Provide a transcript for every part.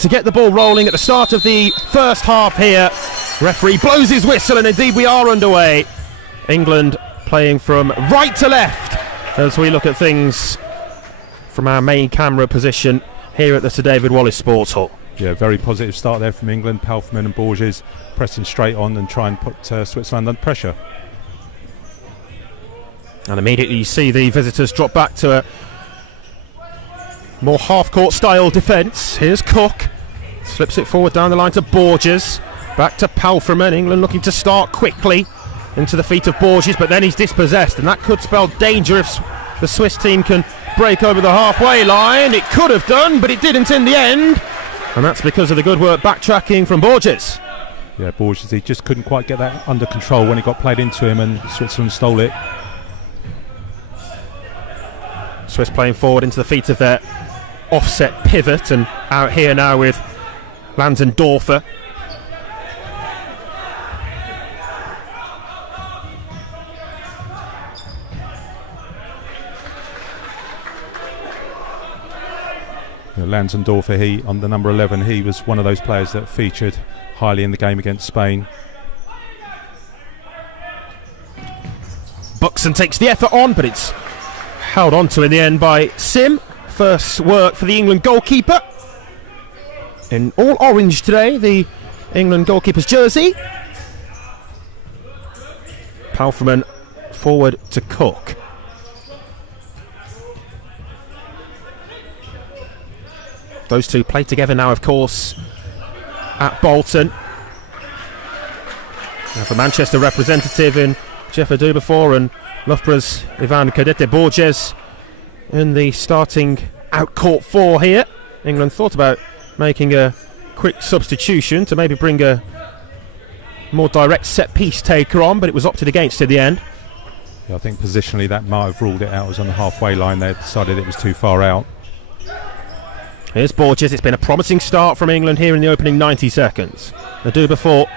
to get the ball rolling at the start of the first half here. Referee blows his whistle, and indeed we are underway. England playing from right to left as we look at things from our main camera position here at the Sir David Wallace Sports Hall. Yeah, very positive start there from England. Palfman and Borges pressing straight on and try and put Switzerland under pressure. And immediately you see the visitors drop back to a more half-court style defence. Here's Cook, slips it forward down the line to Borges, back to Palfman. England looking to start quickly into the feet of Borges, but then he's dispossessed, and that could spell danger if the Swiss team can break over the halfway line. It could have done, but it didn't in the end, and that's because of the good work backtracking from Borges. Yeah, Borges, he just couldn't quite get that under control when it got played into him, and Switzerland stole it. Swiss playing forward into the feet of their offset pivot, and out here now with Lanzendorfer. Lanzendorfer, he on the number 11, he was one of those players that featured highly in the game against Spain. Buxton takes the effort on, but it's held on to in the end by Sim. First work for the England goalkeeper. In all orange today, the England goalkeeper's jersey. Palfman forward to Cook. Those two play together now, of course, at Bolton. Now for Manchester representative in Jeff Adubafor and Loughborough's Ivan Cadete Borges in the starting out-court four here. England thought about making a quick substitution to maybe bring a more direct set-piece taker on, but it was opted against at the end. Yeah, I think positionally that might have ruled it out. It was on the halfway line. They decided it was too far out. Here's Borges. It's been a promising start from England here in the opening 90 seconds. Adubafor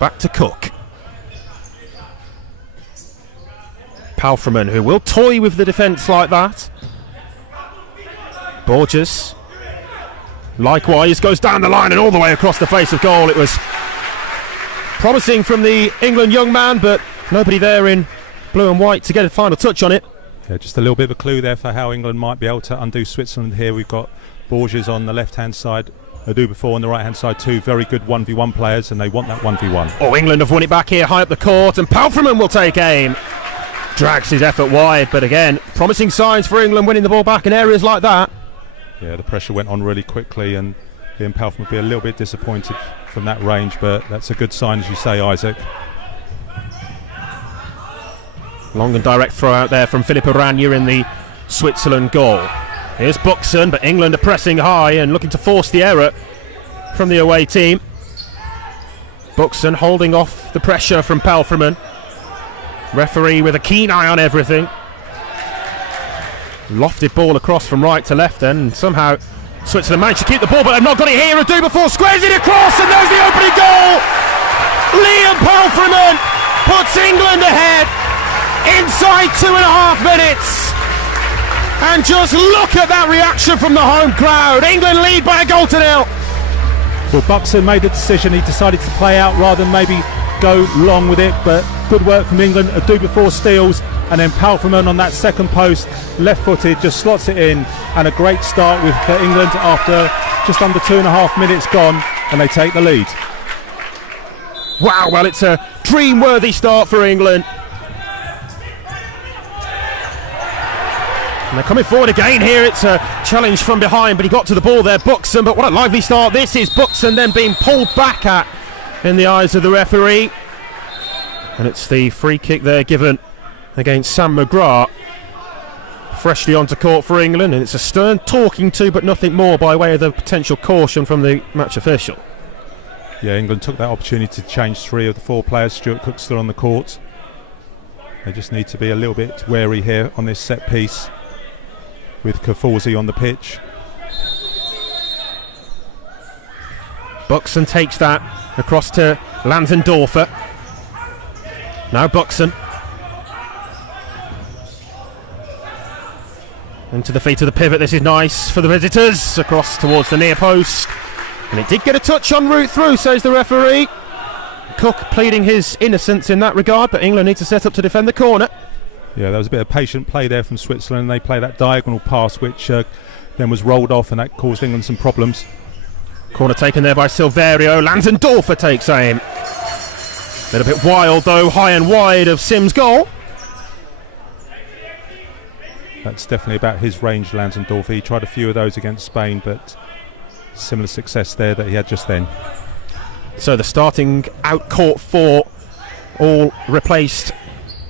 back to Cook. Palfman, who will toy with the defence like that. Borges likewise goes down the line and all the way across the face of goal. It was promising from the England young man, but nobody there in blue and white to get a final touch on it. Yeah, just a little bit of a clue there for how England might be able to undo Switzerland here. We've got Borges on the left-hand side, Adubafor on the right-hand side, two very good 1v1 players, and they want that 1v1. Oh, England have won it back here high up the court, and Palfman will take aim. Drags his effort wide, but again, promising signs for England winning the ball back in areas like that. Yeah, the pressure went on really quickly, and Ian Palfman would be a little bit disappointed from that range, but that's a good sign, as you say, Isaac. Long and direct throw out there from Philippe Aranya in the Switzerland goal. Here's Buxton, but England are pressing high and looking to force the error from the away team. Buxton holding off the pressure from Palfman. Referee with a keen eye on everything. Lofted ball across from right to left, and somehow Switzerland managed to keep the ball, but they've not got it here. Adubafor squares it across, and there's the opening goal. Liam Palfman puts England ahead inside 2.5 minutes. And just look at that reaction from the home crowd. England lead by 1-0. Well, Buxton made the decision. He decided to play out rather than maybe go long with it, but good work from England. Adubafor steals, and then Palfman on that second post, left-footed, just slots it in, and a great start with for England after just under 2.5 minutes gone, and they take the lead. Wow, well, it's a dream-worthy start for England. And they're coming forward again here. It's a challenge from behind, but he got to the ball there, Buxton. But what a lively start this is. Buxton then being pulled back at in the eyes of the referee. And it's the free kick there given against Sam McGrath. Freshly onto court for England, and it's a stern talking to, but nothing more by way of the potential caution from the match official. Yeah, England took that opportunity to change 3 of the 4 players. Stuart Cook's still on the court. They just need to be a little bit wary here on this set piece with Kafouzi on the pitch. Buxton takes that across to Lanzendorfer. Now Buxton. Into the feet of the pivot. This is nice for the visitors. Across towards the near post. And it did get a touch en route through, says the referee. Cook pleading his innocence in that regard, but England need to set up to defend the corner. Yeah, there was a bit of patient play there from Switzerland. They play that diagonal pass, which then was rolled off, and that caused England some problems. Corner taken there by Silverio. Lanzendorfer takes aim. A little bit wild, though, high and wide of Sim's goal. That's definitely about his range, Lanzendorfer. He tried a few of those against Spain, but similar success there that he had just then. So the starting out-court four all replaced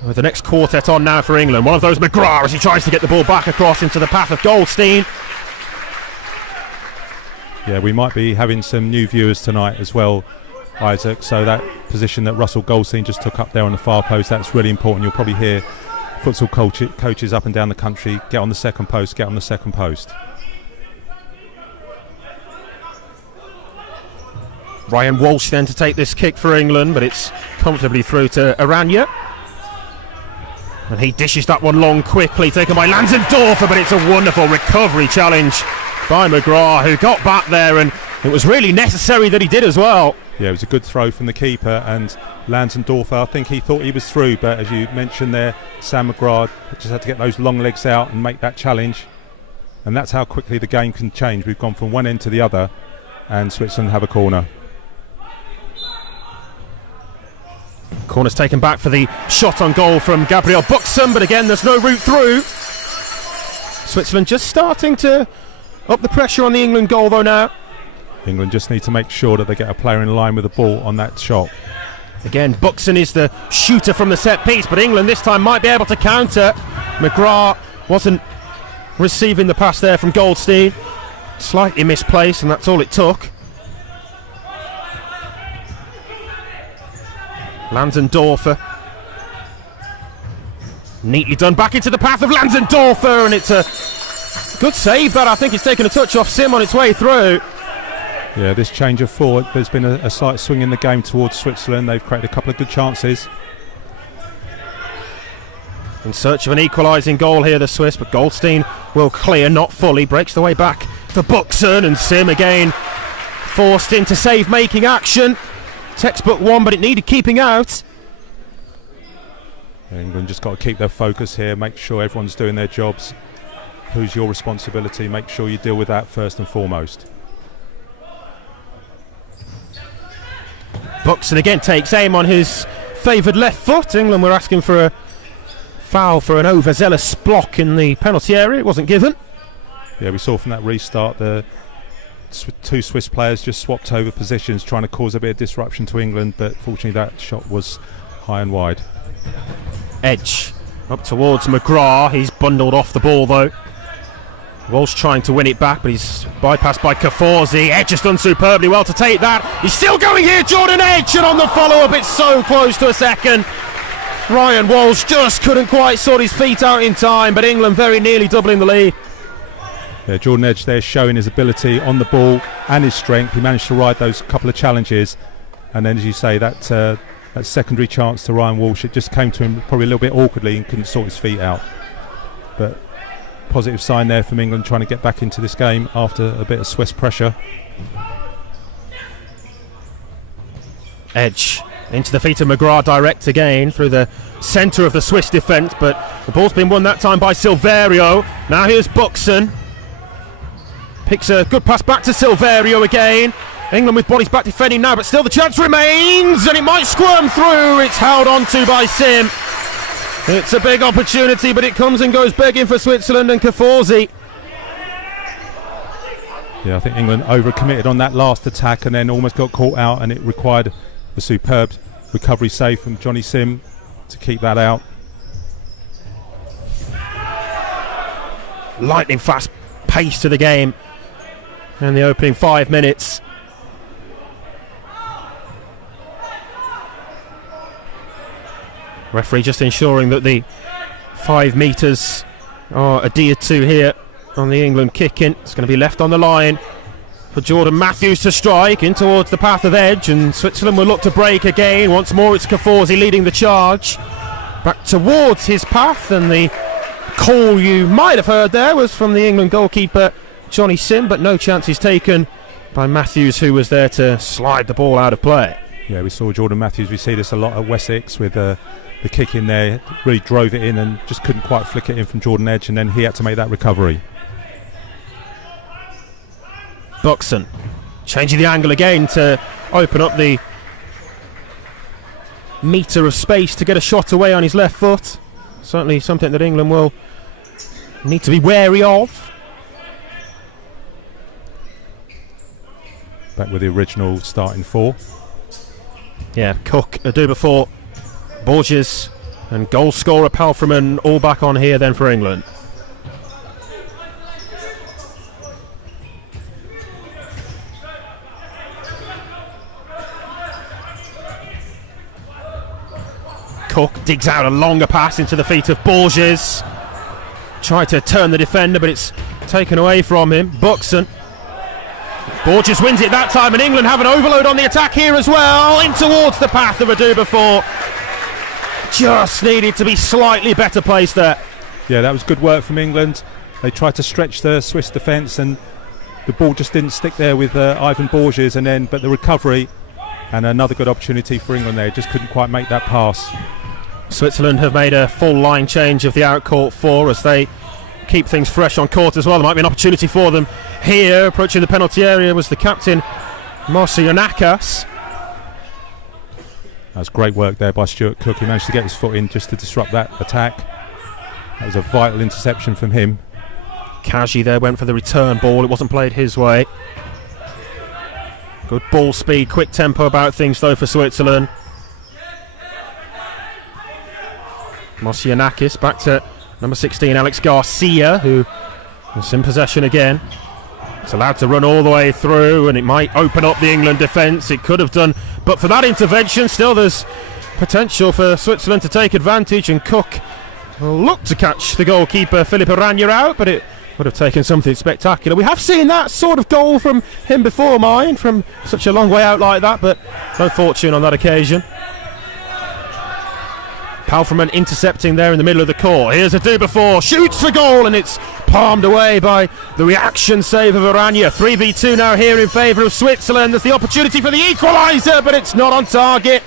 with the next quartet on now for England. One of those, McGrath, as he tries to get the ball back across into the path of Goldstein. Yeah, we might be having some new viewers tonight as well, Isaac. So that position that Russell Goldstein just took up there on the far post, that's really important. You'll probably hear futsal coaches up and down the country, get on the second post, get on the second post. Ryan Walsh then to take this kick for England, but it's comfortably through to Aranya. And he dishes that one long quickly, taken by Lanzendorfer, but it's a wonderful recovery challenge by McGrath, who got back there, and it was really necessary that he did as well. Yeah, it was a good throw from the keeper, and Lanzendorfer, I think he thought he was through, but as you mentioned there, Sam McGrath just had to get those long legs out and make that challenge. And that's how quickly the game can change. We've gone from one end to the other, and Switzerland have a corner. Corner's taken back for the shot on goal from Gabriel Buxton, but again there's no route through. Switzerland just starting to up the pressure on the England goal though now. England just need to make sure that they get a player in line with the ball on that shot. Again, Buxton is the shooter from the set piece, but England this time might be able to counter. McGrath wasn't receiving the pass there from Goldstein. Slightly misplaced, and that's all it took. Lanzendorfer. Neatly done back into the path of Lanzendorfer, and it's a good save that. I think it's taken a touch off Sim on its way through. Yeah, this change of forward, there's been a slight swing in the game towards Switzerland. They've created a couple of good chances. In search of an equalising goal here, the Swiss, but Goldstein will clear, not fully, breaks the way back for Buxton, and Sim again forced into save-making action. Textbook one, but it needed keeping out. England just got to keep their focus here, make sure everyone's doing their jobs. Who's your responsibility? Make sure you deal with that first and foremost. Buxton again takes aim on his favoured left foot. England were asking for a foul for an overzealous block in the penalty area. It wasn't given. Yeah, we saw from that restart the two Swiss players just swapped over positions, trying to cause a bit of disruption to England, but fortunately that shot was high and wide. Edge up towards McGrath. He's bundled off the ball though. Walsh trying to win it back, but he's bypassed by Kaforzi. Edge has done superbly well to take that. He's still going here, Jordan Edge, and on the follow-up it's so close to a second. Ryan Walsh just couldn't quite sort his feet out in time, but England very nearly doubling the lead. Yeah, Jordan Edge there showing his ability on the ball and his strength. He managed to ride those couple of challenges, and then as you say, that secondary chance to Ryan Walsh, it just came to him probably a little bit awkwardly and couldn't sort his feet out. But positive sign there from England trying to get back into this game after a bit of Swiss pressure. Edge into the feet of McGrath, direct again through the centre of the Swiss defence, but the ball's been won that time by Silverio. Now here's Buxton. Picks a good pass back to Silverio again. England with bodies back defending now, but still the chance remains, and it might squirm through. It's held on to by Sim. It's a big opportunity, but it comes and goes begging for Switzerland and Kaforzi. Yeah, I think England overcommitted on that last attack and then almost got caught out, and it required a superb recovery save from Johnny Sim to keep that out. Lightning fast pace to the game in the opening 5 minutes. Referee just ensuring that the 5 metres are adhered to here on the England kick-in. It's going to be left on the line for Jordan Matthews to strike in towards the path of Edge, and Switzerland will look to break again. Once more it's Kaforzi leading the charge back towards his path, and the call you might have heard there was from the England goalkeeper Johnny Sim, but no chances taken by Matthews, who was there to slide the ball out of play. Yeah, we saw Jordan Matthews. We see this a lot at Wessex with the kick in there. Really drove it in and just couldn't quite flick it in from Jordan Edge, and then he had to make that recovery. Buxton changing the angle again to open up the metre of space to get a shot away on his left foot. Certainly something that England will need to be wary of. Back with the original starting four. Yeah, Cook, Adubafor, Borges and goal scorer Palfreman all back on here then for England. Cook digs out a longer pass into the feet of Borges. Tried to turn the defender, but it's taken away from him. Buxton. Borges wins it that time, and England have an overload on the attack here as well. In towards the path of Adubafor. Just needed to be slightly better placed there. Yeah, that was good work from England. They tried to stretch the Swiss defence, and the ball just didn't stick there with Ivan Borges. But the recovery and another good opportunity for England there. Just couldn't quite make that pass. Switzerland have made a full line change of the outcourt four as they keep things fresh on court as well. There might be an opportunity for them here. Approaching the penalty area was the captain, Marcianakas. That was great work there by Stuart Cook. He managed to get his foot in just to disrupt that attack. That was a vital interception from him. Kaji there went for the return ball. It wasn't played his way. Good ball speed, quick tempo about things though for Switzerland. Marcianakis back to number 16, Alex Garcia, who is in possession again. It's allowed to run all the way through, and it might open up the England defence. It could have done, but for that intervention, still there's potential for Switzerland to take advantage, and Cook will look to catch the goalkeeper, Philippe Aranya, out, but it would have taken something spectacular. We have seen that sort of goal from him before, mine, from such a long way out like that, but no fortune on that occasion. Palfreman intercepting there in the middle of the court. Here's Adubafor, shoots the goal, and it's palmed away by the reaction save of Aranya. 3v2 now here in favour of Switzerland. There's the opportunity for the equaliser, but it's not on target.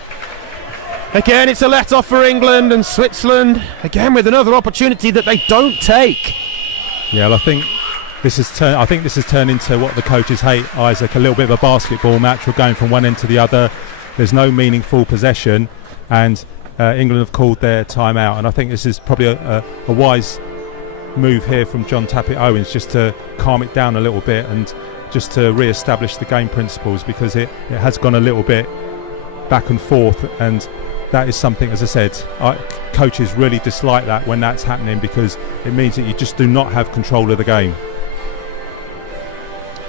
Again, it's a let-off for England, and Switzerland, again, with another opportunity that they don't take. Yeah, well, I think this has turned into what the coaches hate, Isaac, a little bit of a basketball match. We're going from one end to the other. There's no meaningful possession, and England have called their timeout, and I think this is probably a wise move here from John Tappet-Owens, just to calm it down a little bit and just to re-establish the game principles, because it has gone a little bit back and forth, and that is something, as I said, coaches really dislike that when that's happening, because it means that you just do not have control of the game.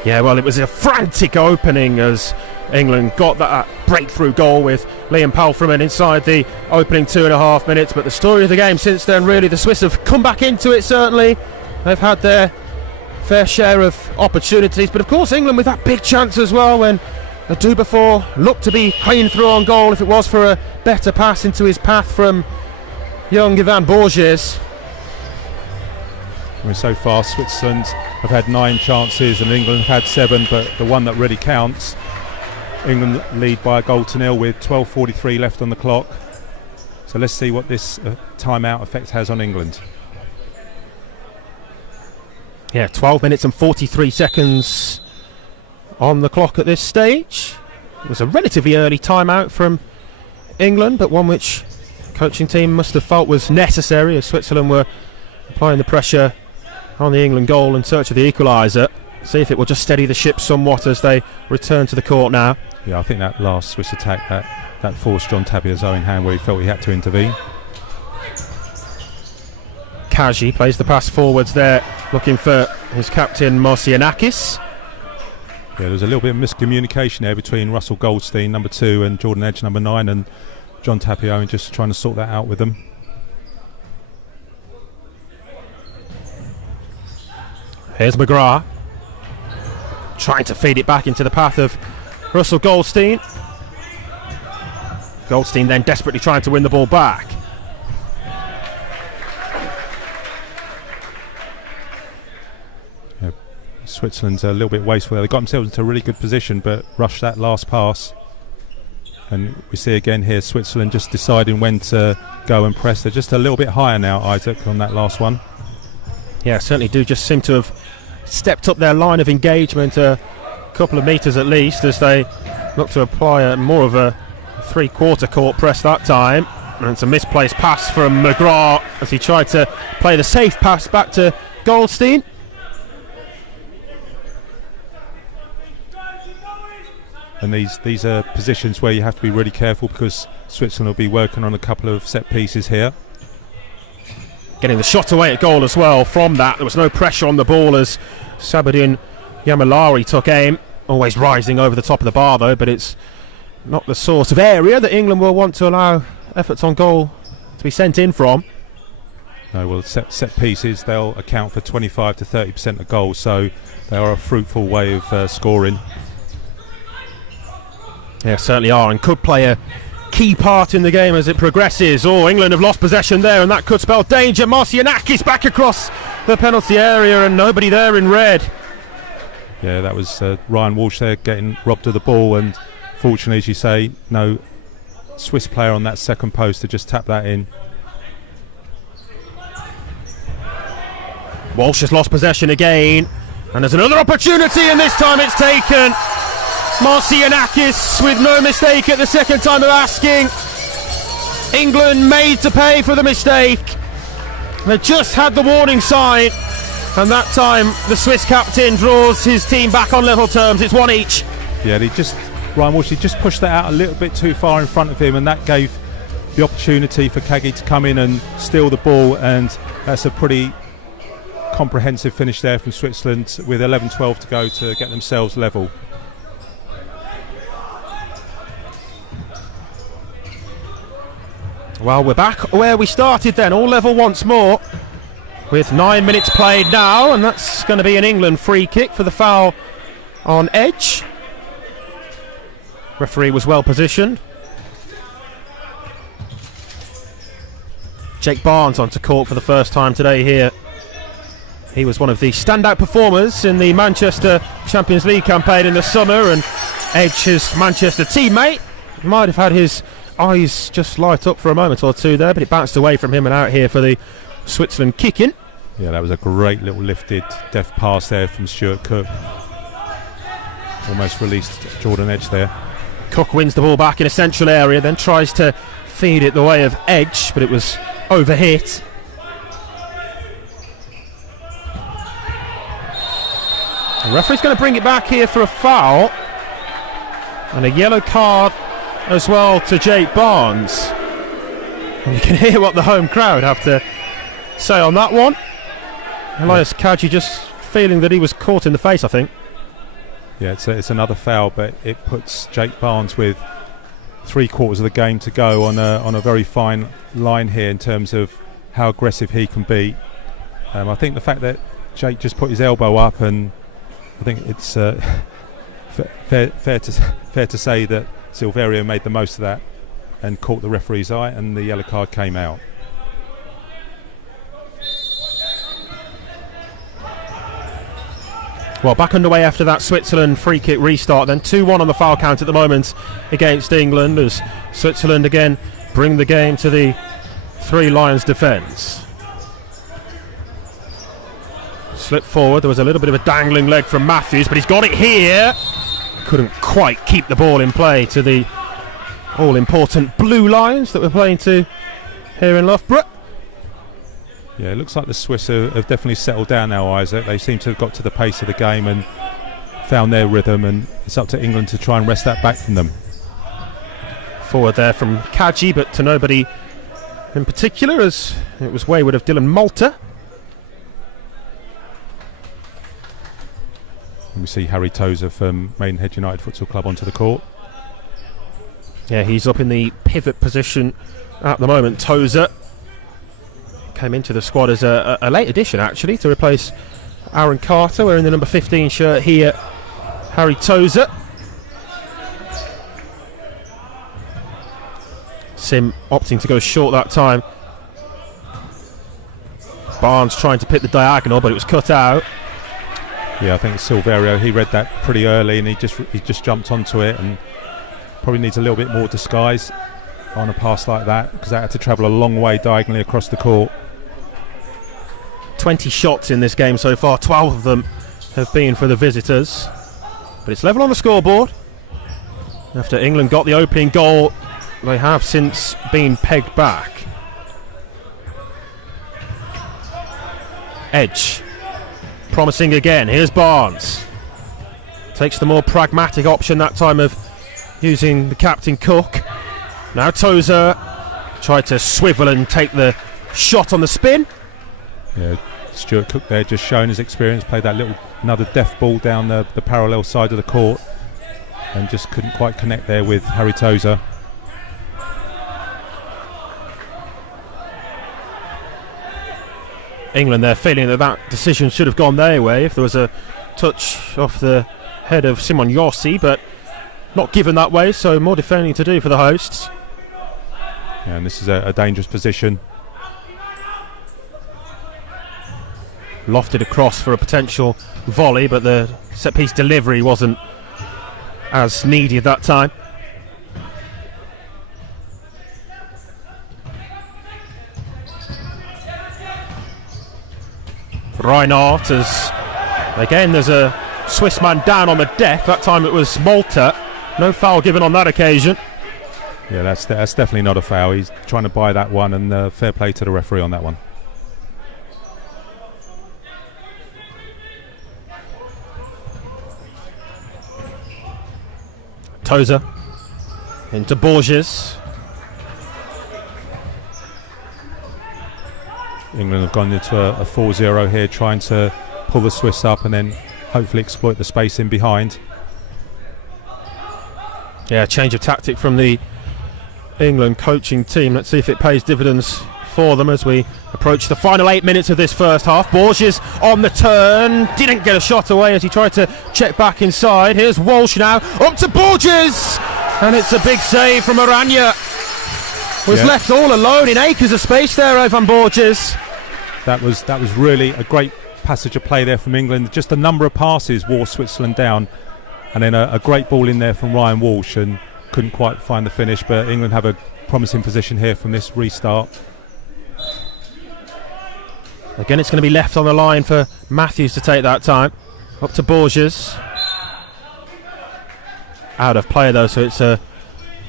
Yeah, well, it was a frantic opening as England got that breakthrough goal with Liam Palfreman inside the opening 2.5 minutes. But the story of the game since then, really, the Swiss have come back into it, certainly. They've had their fair share of opportunities. But, of course, England with that big chance as well when Adubafor looked to be clean through on goal if it was for a better pass into his path from young Ivan Borges. I mean, so far Switzerland have had 9 chances and England have had 7, but the one that really counts, England lead by a goal to nil with 12:43 left on the clock. So let's see what this timeout effect has on England. Yeah, 12 minutes and 43 seconds on the clock at this stage. It was a relatively early timeout from England, but one which the coaching team must have felt was necessary as Switzerland were applying the pressure on the England goal in search of the equaliser. See if it will just steady the ship somewhat as they return to the court now. Yeah, I think that last Swiss attack, that forced John Tappier's own hand where he felt he had to intervene. Kaji plays the pass forwards there, looking for his captain Marcianakis. Yeah, there's a little bit of miscommunication there between Russell Goldstein, number 2, and Jordan Edge, number 9, and John Tappio, and just trying to sort that out with them. Here's McGrath trying to feed it back into the path of Russell Goldstein. Goldstein then desperately trying to win the ball back. Switzerland's a little bit wasteful there. They got themselves into a really good position, but rushed that last pass. And we see again here Switzerland just deciding when to go and press. They're just a little bit higher now, Isaac, on that last one. Yeah, certainly do just seem to have stepped up their line of engagement a couple of metres at least as they look to apply more of a three-quarter court press that time. And it's a misplaced pass from McGrath as he tried to play the safe pass back to Goldstein. And these are positions where you have to be really careful because Switzerland will be working on a couple of set pieces here. Getting the shot away at goal as well from that. There was no pressure on the ball as Sabadin Yamalari took aim. Always rising over the top of the bar though, but it's not the sort of area that England will want to allow efforts on goal to be sent in from. No, well, set pieces, they'll account for 25 to 30% of goals, so they are a fruitful way of scoring. Yeah, certainly are, and could play a key part in the game as it progresses. Oh, England have lost possession there, and that could spell danger. Marcianakis back across the penalty area, and nobody there in red. Yeah, that was Ryan Walsh there getting robbed of the ball, and fortunately, as you say, no Swiss player on that second post to just tap that in. Walsh has lost possession again, and there's another opportunity, and this time it's taken. Marcianakis with no mistake at the second time of asking. England made to pay for the mistake. They just had the warning sign, and that time the Swiss captain draws his team back on level terms. It's one each. Yeah, Ryan Walsh, he just pushed that out a little bit too far in front of him, and that gave the opportunity for Kagi to come in and steal the ball, and that's a pretty comprehensive finish there from Switzerland with 11-12 to go to get themselves level. Well, we're back where we started then, all level once more, with 9 minutes played now, and that's going to be an England free kick for the foul on Edge. Referee was well positioned. Jake Barnes onto court for the first time today here. He was one of the standout performers in the Manchester Champions League campaign in the summer, and Edge, his Manchester teammate, might have had his eyes just light up for a moment or two there, but it bounced away from him and out here for the Switzerland kick-in. Yeah, that was a great little lifted deft pass there from Stuart Cook. Almost released Jordan Edge there. Cook wins the ball back in a central area, then tries to feed it the way of Edge, but it was overhit. The referee's going to bring it back here for a foul, and a yellow card as well to Jake Barnes. And you can hear what the home crowd have to say on that one. Elias Kaji just feeling that he was caught in the face, I think. Yeah, it's another foul, but it puts Jake Barnes with 3/4 of the game to go on a very fine line here in terms of how aggressive he can be. I think the fact that Jake just put his elbow up, and I think it's fair to say that Silverio made the most of that and caught the referee's eye, and the yellow card came out. Well, back underway after that Switzerland free kick restart, then 2-1 on the foul count at the moment against England, as Switzerland again bring the game to the Three Lions defence. Slip forward, there was a little bit of a dangling leg from Matthews, but he's got it here. Couldn't quite keep the ball in play to the all-important Blue Lions that we're playing to here in Loughborough. Yeah, it looks like the Swiss have definitely settled down now, Isaac. They seem to have got to the pace of the game and found their rhythm, and it's up to England to try and wrest that back from them. Forward there from Kaji, but to nobody in particular, as it was wayward of Dylan Malta. And we see Harry Tozer from Maidenhead United Futsal Club onto the court. Yeah, he's up in the pivot position at the moment. Tozer came into the squad as a late addition, actually, to replace Aaron Carter, wearing the number 15 shirt here. Harry Tozer. Sim opting to go short that time. Barnes trying to pick the diagonal, but it was cut out. Yeah, I think Silverio, he read that pretty early and he just jumped onto it, and probably needs a little bit more disguise on a pass like that, because that had to travel a long way diagonally across the court. 20 shots in this game so far, 12 of them have been for the visitors, but it's level on the scoreboard. After England got the opening goal, they have since been pegged back. Edge promising again. Here's Barnes, takes the more pragmatic option that time of using the captain Cook. Now Tozer tried to swivel and take the shot on the spin. Yeah, Stuart Cook there just showing his experience, played that another deft ball down the parallel side of the court and just couldn't quite connect there with Harry Tozer. England, they're feeling that decision should have gone their way if there was a touch off the head of Simon Yossi, but not given that way, so more defending to do for the hosts. Yeah, and this is a dangerous position. Lofted across for a potential volley, but the set-piece delivery wasn't as needed that time. Reinhardt, as again there's a Swiss man down on the deck. That time it was Malta. No foul given on that occasion. Yeah, that's definitely not a foul. He's trying to buy that one, and fair play to the referee on that one. Tozer into Borges. England have gone into a 4-0 here, trying to pull the Swiss up and then hopefully exploit the space in behind. Yeah, change of tactic from the England coaching team. Let's see if it pays dividends for them as we approach the final 8 minutes of this first half. Borges on the turn, didn't get a shot away as he tried to check back inside. Here's Walsh now, up to Borges, and it's a big save from Aranya. Was left all alone in acres of space there, Ivan Borges. That was really a great passage of play there from England. Just a number of passes wore Switzerland down, and then a great ball in there from Ryan Walsh, and couldn't quite find the finish, but England have a promising position here from this restart. Again, it's going to be left on the line for Matthews to take that time. Up to Borges. Out of play though, so it's a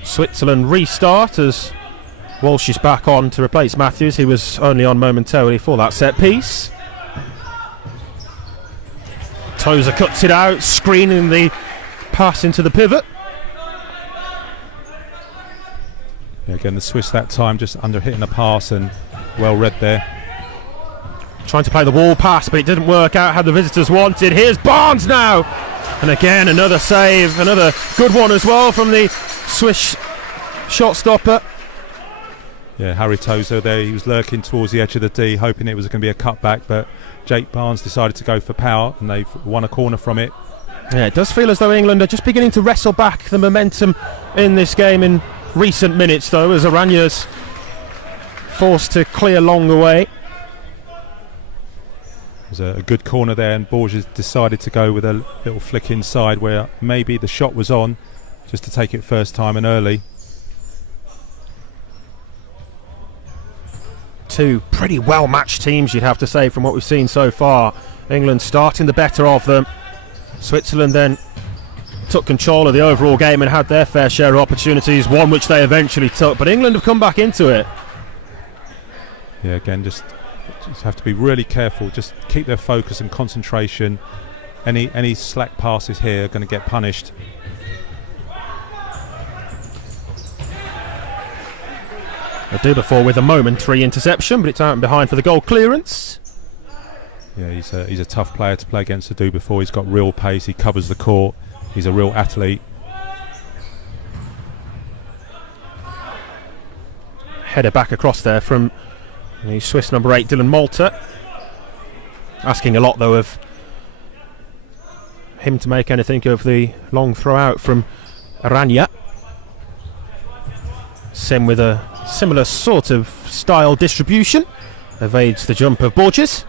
Switzerland restart as Walsh is back on to replace Matthews. He was only on momentarily for that set piece. Tozer cuts it out, screening the pass into the pivot. Yeah, again, the Swiss that time just under hitting the pass, and well read there. Trying to play the wall pass, but it didn't work out how the visitors wanted. Here's Barnes now, and again another save, another good one as well from the Swiss shot stopper. Yeah, Harry Tozer there, he was lurking towards the edge of the D, hoping it was going to be a cutback, but Jake Barnes decided to go for power, and they've won a corner from it. Yeah, it does feel as though England are just beginning to wrestle back the momentum in this game in recent minutes, though, as Aranya's forced to clear long away. There's a good corner there, and Borges decided to go with a little flick inside where maybe the shot was on, just to take it first time and early. Two pretty well matched teams, you'd have to say, from what we've seen so far. England starting the better of them. Switzerland then took control of the overall game and had their fair share of opportunities, one which they eventually took, but England have come back into it. Yeah, again, just have to be really careful, just keep their focus and concentration. Any slack passes here are going to get punished. They do before with a momentary interception, but it's out and behind for the goal clearance. Yeah, he's a tough player to play against to do before. He's got real pace, he covers the court, he's a real athlete. Header back across there from the Swiss number 8, Dylan Malta. Asking a lot though of him to make anything of the long throw out from Aranya. Sim with a similar sort of style distribution evades the jump of Borges.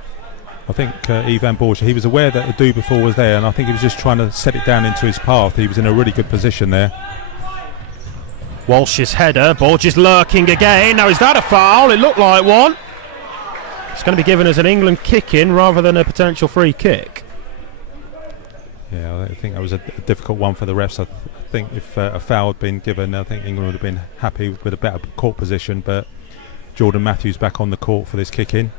I think Ivan Borges, he was aware that the Dubefort was there, and I think he was just trying to set it down into his path. He was in a really good position there. Walsh's header, Borges lurking again. Now, is that a foul? It looked like one. It's going to be given as an England kick-in rather than a potential free kick. Yeah, I think that was a difficult one for the refs. I think if a foul had been given, I think England would have been happy with a better court position, but Jordan Matthews back on the court for this kick-in.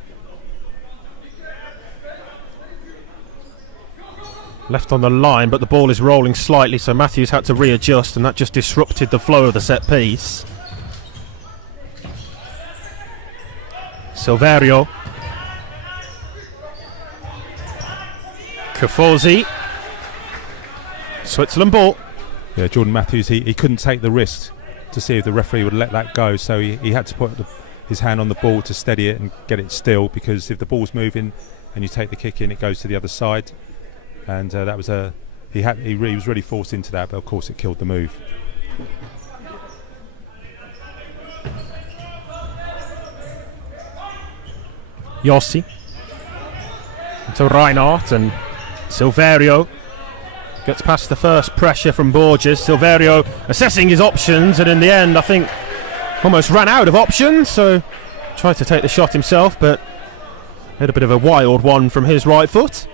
Left on the line, but the ball is rolling slightly, so Matthews had to readjust, and that just disrupted the flow of the set piece. Silverio. Kafosi. Switzerland ball. Yeah, Jordan Matthews, he couldn't take the risk to see if the referee would let that go, so he had to put his hand on the ball to steady it and get it still, because if the ball's moving and you take the kick in, it goes to the other side. And that was he was really forced into that, but of course it killed the move. Yossi to Reinhardt, and Silverio gets past the first pressure from Borges. Silverio assessing his options, and in the end I think almost ran out of options, so tried to take the shot himself, but had a bit of a wild one from his right foot.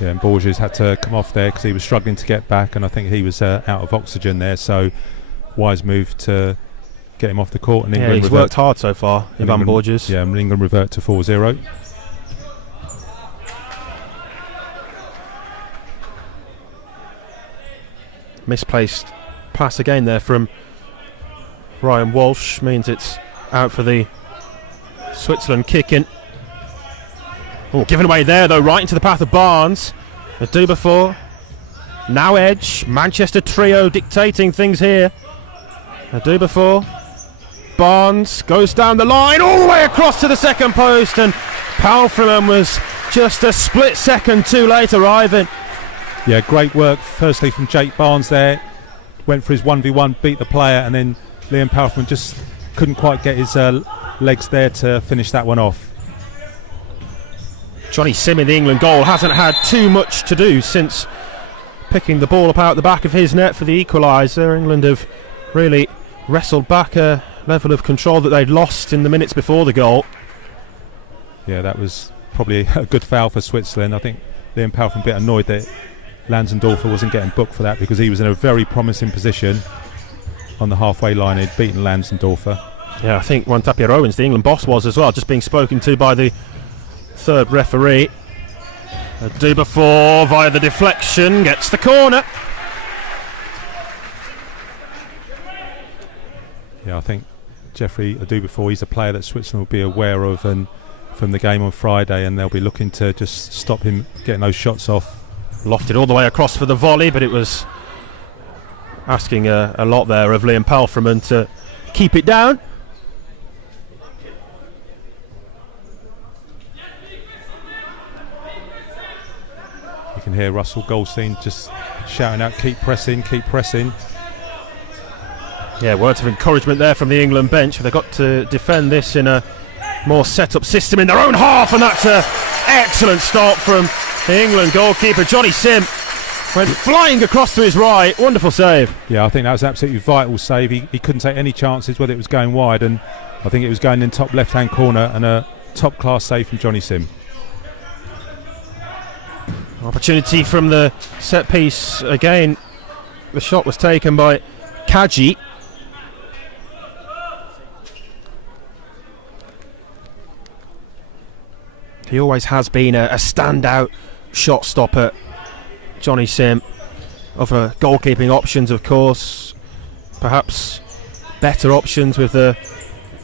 Yeah, and Borges had to come off there because he was struggling to get back, and I think he was out of oxygen there, so wise move to get him off the court. And England he's worked hard so far, Ivan Borges. Yeah, and England revert to 4-0. Misplaced pass again there from Ryan Walsh, means it's out for the Switzerland kick-in. Oh, given away there though, right into the path of Barnes. The Dubefort, now Edge, Manchester trio dictating things here. The Dubefort, Barnes goes down the line all the way across to the second post, and Palfreman was just a split second too late arriving. Yeah, great work firstly from Jake Barnes there. Went for his 1v1, beat the player, and then Liam Palfreman just couldn't quite get his legs there to finish that one off. Johnny Sim in the England goal hasn't had too much to do since picking the ball up out the back of his net for the equaliser. England have really wrestled back a level of control that they'd lost in the minutes before the goal. Yeah, that was probably a good foul for Switzerland. I think Liam Palfreman a bit annoyed that Lanzendorfer wasn't getting booked for that, because he was in a very promising position on the halfway line. He'd beaten Lanzendorfer. Yeah, I think Juan Tapia Owens, the England boss, was as well, just being spoken to by the third referee. Dubefort via the deflection gets the corner. Yeah, I think Jeffrey Dubefort, he's a player that Switzerland will be aware of, and from the game on Friday, and they'll be looking to just stop him getting those shots off. Lofted all the way across for the volley, but it was asking a lot there of Liam Palfreman to keep it down. You can hear Russell Goldstein just shouting out, keep pressing, keep pressing. Yeah, words of encouragement there from the England bench. They've got to defend this in a more set-up system in their own half, and that's an excellent stop from the England goalkeeper. Johnny Sim went flying across to his right. Wonderful save. Yeah, I think that was absolutely vital save. He couldn't take any chances whether it was going wide, and I think it was going in top left-hand corner, and a top-class save from Johnny Sim. Opportunity from the set piece again. The shot was taken by Kaji. He always has been a standout shot stopper, Johnny Sim. Other goalkeeping options, of course, perhaps better options with the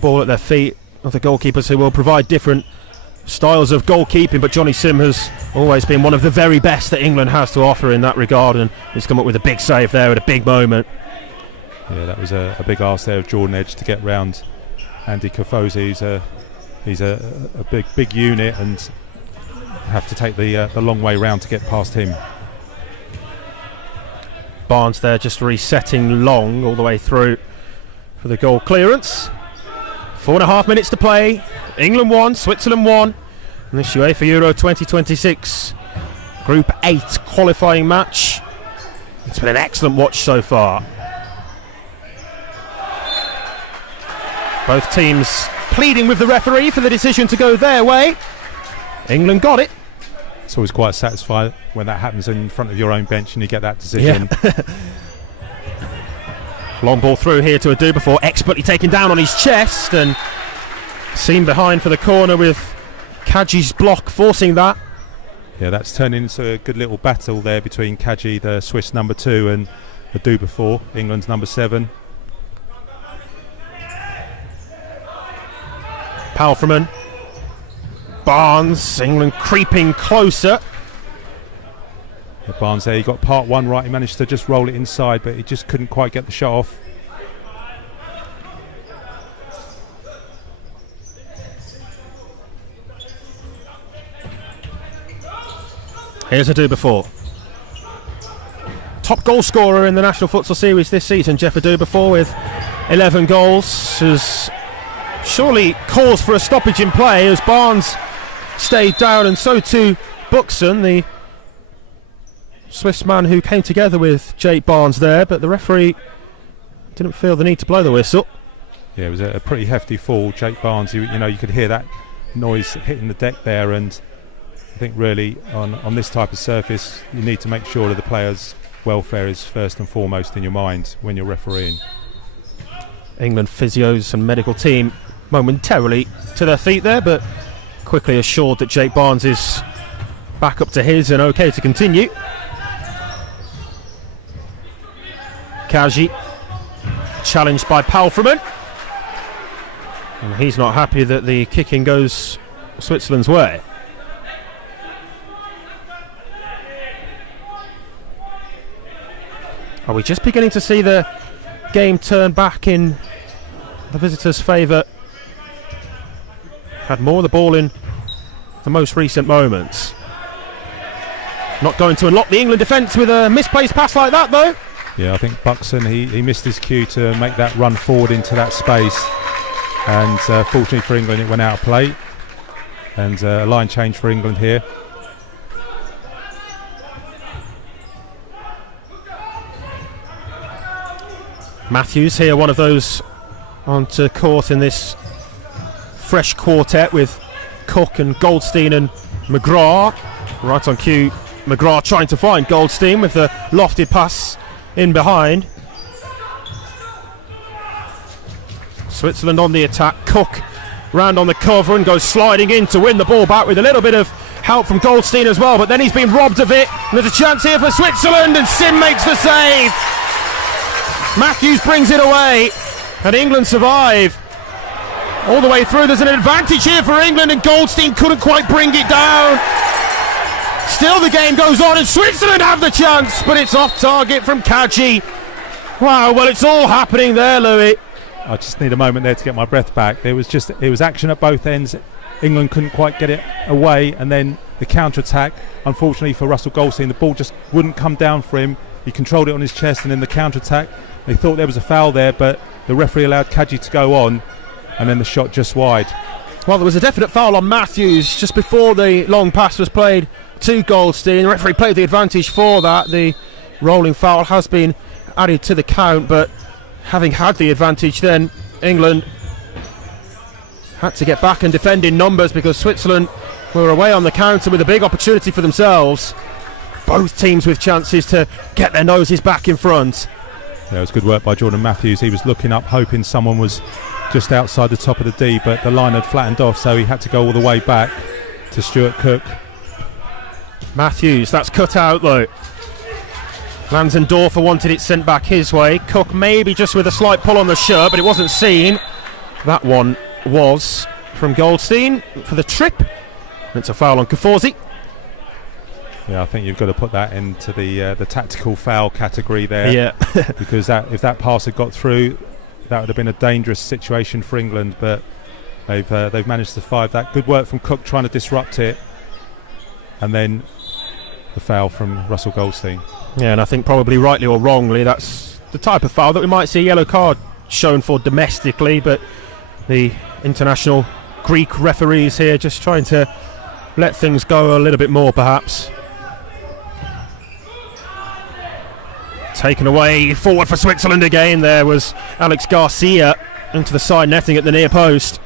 ball at their feet. Other goalkeepers who will provide different styles of goalkeeping, but Johnny Sim has always been one of the very best that England has to offer in that regard, and he's come up with a big save there at a big moment. Yeah, that was a big arse there of Jordan Edge to get round Andy Kafosi. He's a big unit, and have to take the long way round to get past him. Barnes there just resetting long all the way through for the goal clearance. 4.5 minutes to play. England 1, Switzerland 1. in this UEFA Euro 2026 Group 8 qualifying match. It's been an excellent watch so far. Both teams pleading with the referee for the decision to go their way. England got it. It's always quite satisfying when that happens in front of your own bench and you get that decision. Yeah. Long ball through here to Adubafor, expertly taken down on his chest and seen behind for the corner with Kaji's block forcing that. Yeah, that's turned into a good little battle there between Kaji, the Swiss number 2, and Adubafor, England's number 7. Palfreman, Barnes, England creeping closer. Yeah, Barnes there, he got part 1 right, he managed to just roll it inside, but he just couldn't quite get the shot off. Here's Adubafor. Top goal scorer in the National Futsal Series this season, Jeff Adubafor, with 11 goals, has surely cause for a stoppage in play as Barnes stayed down, and so too Buxton, the Swiss man who came together with Jake Barnes there, but the referee didn't feel the need to blow the whistle. Yeah, it was a pretty hefty fall. Jake Barnes, you could hear that noise hitting the deck there, and I think really on this type of surface you need to make sure that the players' welfare is first and foremost in your mind when you're refereeing. England physios and medical team momentarily to their feet there, but quickly assured that Jake Barnes is back up to his and okay to continue. Kaji challenged by Palfreman, and he's not happy that the kicking goes Switzerland's way. Are we just beginning to see the game turn back in the visitors' favour? Had more of the ball in the most recent moments. Not going to unlock the England defence with a misplaced pass like that, though. Yeah, I think Buxton, he missed his cue to make that run forward into that space, and fortunately for England it went out of play, and a line change for England here. Matthews here, one of those onto court in this fresh quartet with Cook and Goldstein and McGrath. Right on cue, McGrath trying to find Goldstein with the lofted pass in behind. Switzerland on the attack. Cook round on the cover and goes sliding in to win the ball back with a little bit of help from Goldstein as well, but then he's been robbed of it. And there's a chance here for Switzerland, and Sim makes the save. Matthews brings it away, and England survive all the way through. There's an advantage here for England, and Goldstein couldn't quite bring it down. Still the game goes on, and Switzerland have the chance, but it's off target from Kaji. Wow, well, it's all happening there, Louis. I just need a moment there to get my breath back. It was action at both ends. England couldn't quite get it away, and then the counter-attack, unfortunately for Russell Goldstein, the ball just wouldn't come down for him. He controlled it on his chest, and then the counter-attack, they thought there was a foul there, but the referee allowed Kaji to go on, and then the shot just wide. Well, there was a definite foul on Matthews just before the long pass was played to Goldstein. The referee played the advantage for that. The rolling foul has been added to the count, but having had the advantage, then England had to get back and defend in numbers because Switzerland were away on the counter with a big opportunity for themselves. Both teams with chances to get their noses back in front. Yeah, it was good work by Jordan Matthews. He was looking up, hoping someone was just outside the top of the D, but the line had flattened off, so he had to go all the way back to Stuart Cook. Matthews, that's cut out though. Lansendorfer wanted it sent back his way. Cook maybe just with a slight pull on the shirt, but it wasn't seen. That one was from Goldstein for the trip. It's a foul on Kaforzi. Yeah, I think you've got to put that into the tactical foul category there. Yeah. Because if that pass had got through, that would have been a dangerous situation for England, but they've managed to survive that. Good work from Cook trying to disrupt it, and then the foul from Russell Goldstein. Yeah, and I think probably rightly or wrongly, that's the type of foul that we might see a yellow card shown for domestically, but the international Greek referees here just trying to let things go a little bit more, perhaps. Taken away, forward for Switzerland again. There was Alex Garcia into the side netting at the near post.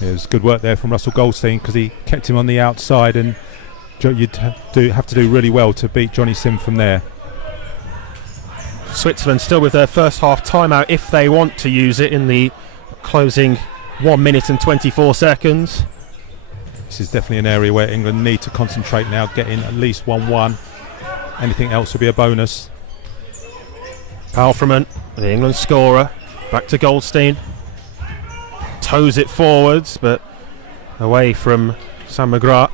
It was good work there from Russell Goldstein, because he kept him on the outside, and you'd have to do really well to beat Johnny Sim from there. Switzerland still with their first half timeout if they want to use it in the closing 1 minute and 24 seconds. This is definitely an area where England need to concentrate now, getting at least 1-1. Anything else will be a bonus. Palfreman, the England scorer, back to Goldstein. Toes it forwards, but away from Sam McGrath.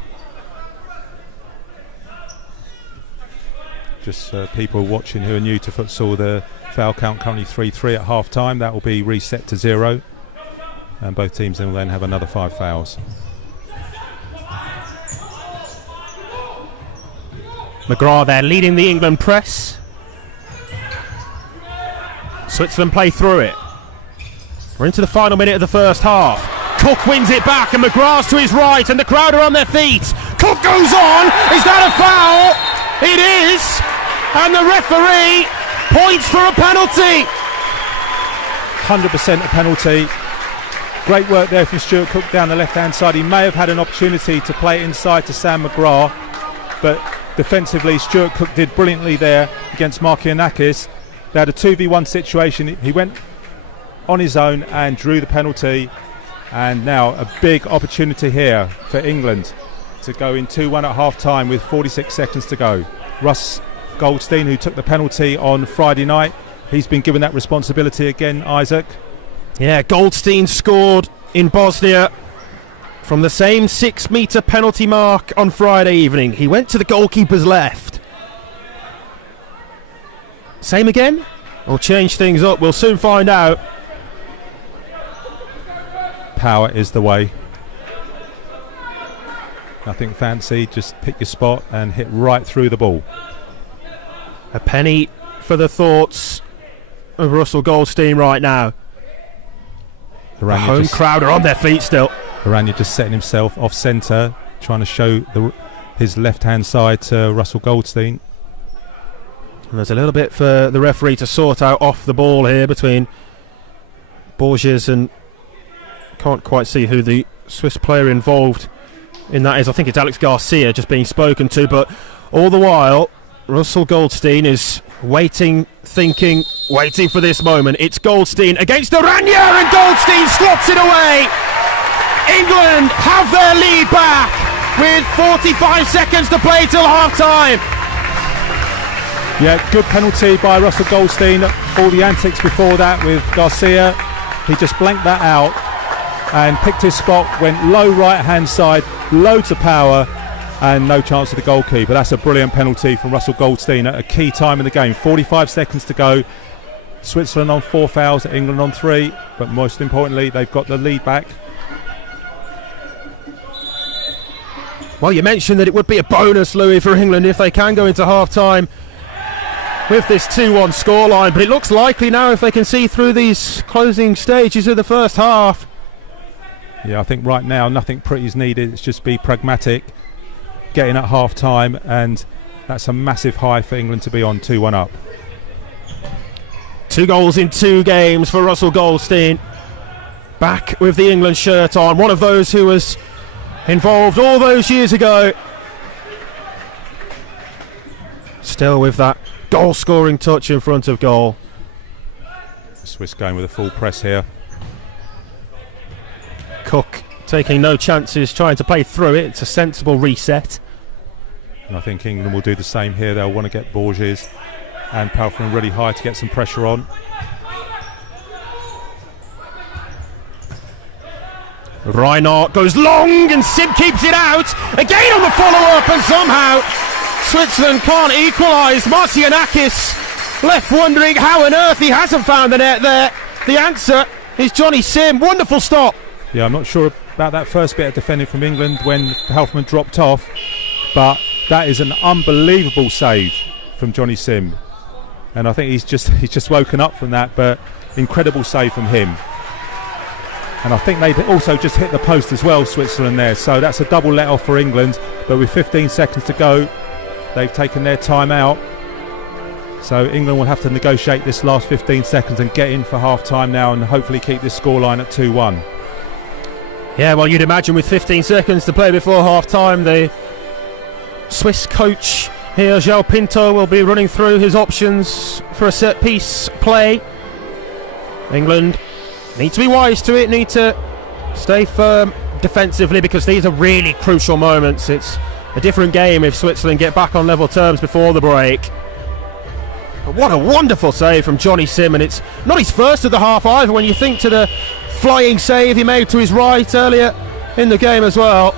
Just people watching who are new to futsal, the foul count currently 3-3 at half time. That will be reset to 0, and both teams will then have another 5 fouls. McGrath there leading the England press. Switzerland play through it. We're into the final minute of the first half. Cook wins it back, and McGrath's to his right, and the crowd are on their feet. Cook goes on. Is that a foul? It is, and the referee points for a penalty. 100% a penalty. Great work there from Stuart Cook down the left-hand side. He may have had an opportunity to play it inside to Sam McGrath, but defensively Stuart Cook did brilliantly there against Markianakis. They had a 2v1 situation. He went on his own and drew the penalty, and now a big opportunity here for England to go in 2-1 at half time with 46 seconds to go. Russ Goldstein, who took the penalty on Friday night, he's been given that responsibility again, Isaac. Yeah, Goldstein scored in Bosnia from the same 6-metre penalty mark on Friday evening. He went to the goalkeeper's left. Same again? Or change things up? We'll soon find out. Power is the way. Nothing fancy, just pick your spot and hit right through the ball. A penny for the thoughts of Russell Goldstein right now. The home crowd are on their feet still. Aranya just setting himself off centre, trying to show his left-hand side to Russell Goldstein. And there's a little bit for the referee to sort out off the ball here between Borges and... Can't quite see who the Swiss player involved in that is. I think it's Alex Garcia just being spoken to, but all the while Russell Goldstein is waiting, thinking, waiting for this moment. It's Goldstein against Aranya, and Goldstein slots it away. England have their lead back with 45 seconds to play till half time. Yeah, good penalty by Russell Goldstein. All the antics before that with Garcia, he just blanked that out and picked his spot, went low right hand side, loads of power, and no chance of the goalkeeper. That's a brilliant penalty from Russell Goldstein at a key time in the game. 45 seconds to go. Switzerland on 4 fouls, England on 3, but most importantly they've got the lead back. Well, you mentioned that it would be a bonus, Louis, for England if they can go into half time with this 2-1 scoreline, but it looks likely now if they can see through these closing stages of the first half. Yeah, I think right now nothing pretty is needed. It's just be pragmatic, getting at half time, and that's a massive high for England to be on 2-1 up. 2 goals in 2 games for Russell Goldstein, back with the England shirt on, one of those who was involved all those years ago, still with that goal scoring touch in front of goal. The Swiss going with a full press here. Cook taking no chances, trying to play through it. It's a sensible reset. And I think England will do the same here. They'll want to get Borges and Palfreman really high to get some pressure on. Reinhardt goes long and Sim keeps it out. Again on the follow-up, and somehow Switzerland can't equalise. Marcianakis left wondering how on earth he hasn't found the net there. The answer is Johnny Sim. Wonderful stop. Yeah, I'm not sure about that first bit of defending from England when Palfreman dropped off, but that is an unbelievable save from Johnny Sim, and I think he's just woken up from that, but incredible save from him. And I think they'd also just hit the post as well, Switzerland there. So that's a double let off for England. But with 15 seconds to go, they've taken their time out. So England will have to negotiate this last 15 seconds and get in for half time now and hopefully keep this scoreline at 2-1. Yeah, well, you'd imagine with 15 seconds to play before half time, the Swiss coach here, João Pinto, will be running through his options for a set piece play. England need to be wise to it, need to stay firm defensively, because these are really crucial moments. It's a different game if Switzerland get back on level terms before the break. But what a wonderful save from Johnny Sim, and it's not his first of the half either when you think to the flying save he made to his right earlier in the game as well.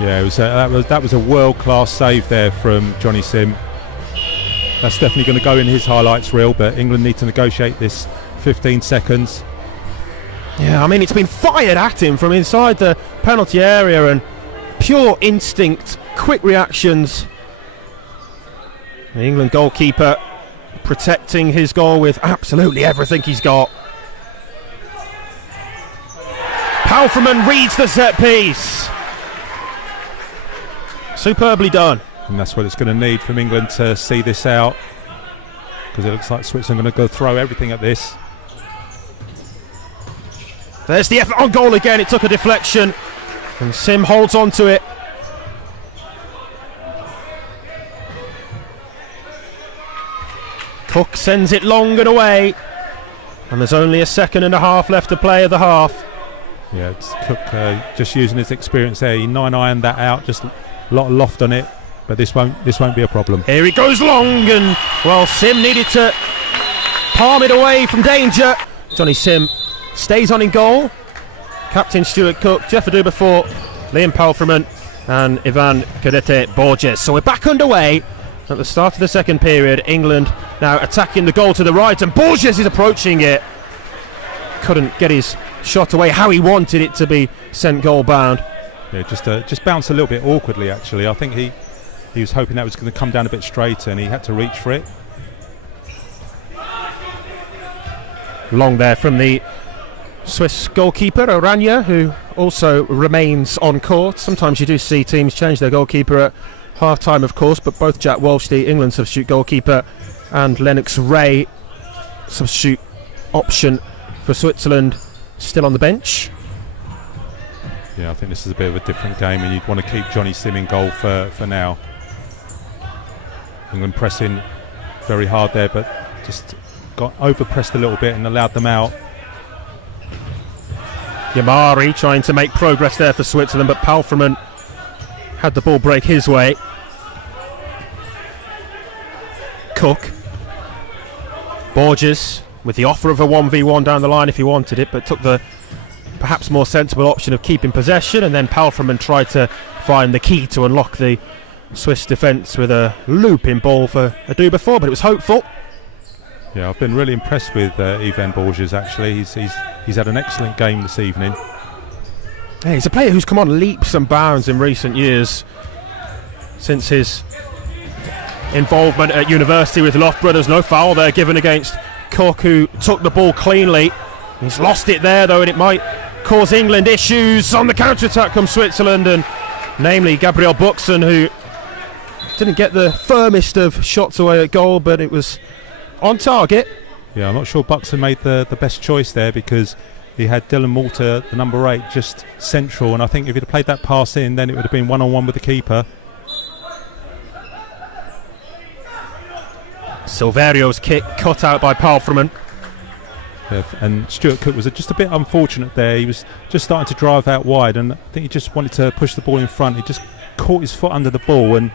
Yeah, it was that was a world-class save there from Johnny Sim. That's definitely going to go in his highlights reel, but England need to negotiate this 15 seconds. Yeah, I mean, it's been fired at him from inside the penalty area, and pure instinct, quick reactions. The England goalkeeper protecting his goal with absolutely everything he's got. Palfreman reads the set piece. Superbly done. And that's what it's going to need from England to see this out, because it looks like Switzerland are going to go throw everything at this. There's the effort on goal again. It took a deflection, and Sim holds on to it. Cook sends it long and away, and there's only a second and a half left to play of the half. Yeah, it's Cook just using his experience there. He 9-ironed that out, just a lot of loft on it, but this won't be a problem. Here he goes long, and well, Sim needed to palm it away from danger. Johnny Sim stays on in goal. Captain Stuart Cook, Jeff Adubafor, Liam Palfreman and Ivan Cadete Borges. So we're back underway at the start of the second period. England now attacking the goal to the right, and Borges is approaching it. Couldn't get his shot away how he wanted it to be sent goal bound. Yeah, just bounced a little bit awkwardly actually. I think he was hoping that was going to come down a bit straighter, and he had to reach for it. Long there from the Swiss goalkeeper Oranje, who also remains on court. Sometimes you do see teams change their goalkeeper at half time, of course, but both Jack Walsh, the England substitute goalkeeper, and Lennox Ray, substitute option for Switzerland, still on the bench. Yeah, I think this is a bit of a different game, and you'd want to keep Johnny Sim in goal for now. England pressing very hard there, but just got over-pressed a little bit and allowed them out. Yamari trying to make progress there for Switzerland, but Palfreman had the ball break his way. Cook. Borges with the offer of a 1v1 down the line if he wanted it, but took the perhaps more sensible option of keeping possession, and then Palfreman tried to find the key to unlock the Swiss defence with a looping ball for Adubafor, but it was hopeful. Yeah, I've been really impressed with Ivan Borges actually. He's had an excellent game this evening. Yeah, he's a player who's come on leaps and bounds in recent years since his involvement at university with Loft Brothers. No foul there given against Cook, who took the ball cleanly. He's lost it there though, and it might cause England issues. On the counter-attack comes Switzerland, and namely Gabriel Buxen, who didn't get the firmest of shots away at goal, but it was on target. Yeah, I'm not sure Buxen made the best choice there, because he had Dylan Walter, the number 8, just central, and I think if he'd have played that pass in, then it would have been one-on-one with the keeper. Silverio's kick cut out by Palfreman. Yeah, and Stuart Cook was just a bit unfortunate there. He was just starting to drive out wide, and I think he just wanted to push the ball in front. He just caught his foot under the ball, and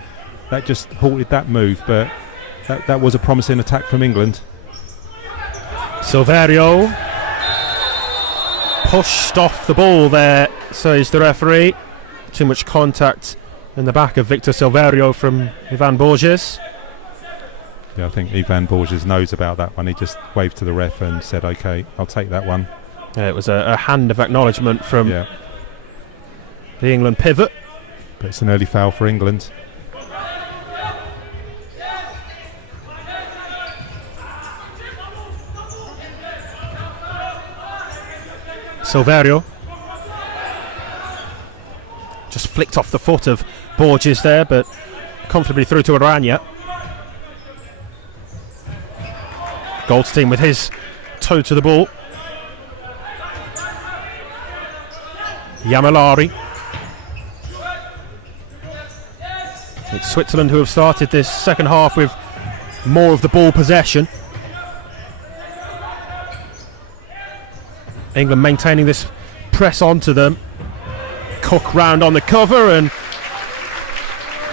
that just halted that move, but that was a promising attack from England. Silverio pushed off the ball there, says the referee. Too much contact in the back of Victor Silverio from Ivan Borges. Yeah, I think Ivan Borges knows about that one. He just waved to the ref and said, OK, I'll take that one. Yeah, it was a hand of acknowledgement from the England pivot. But it's an early foul for England. Silverio. Just flicked off the foot of Borges there, but comfortably through to Aranya. Goldstein with his toe to the ball. Yamilari. It's Switzerland who have started this second half with more of the ball possession. England maintaining this press onto them. Cook round on the cover and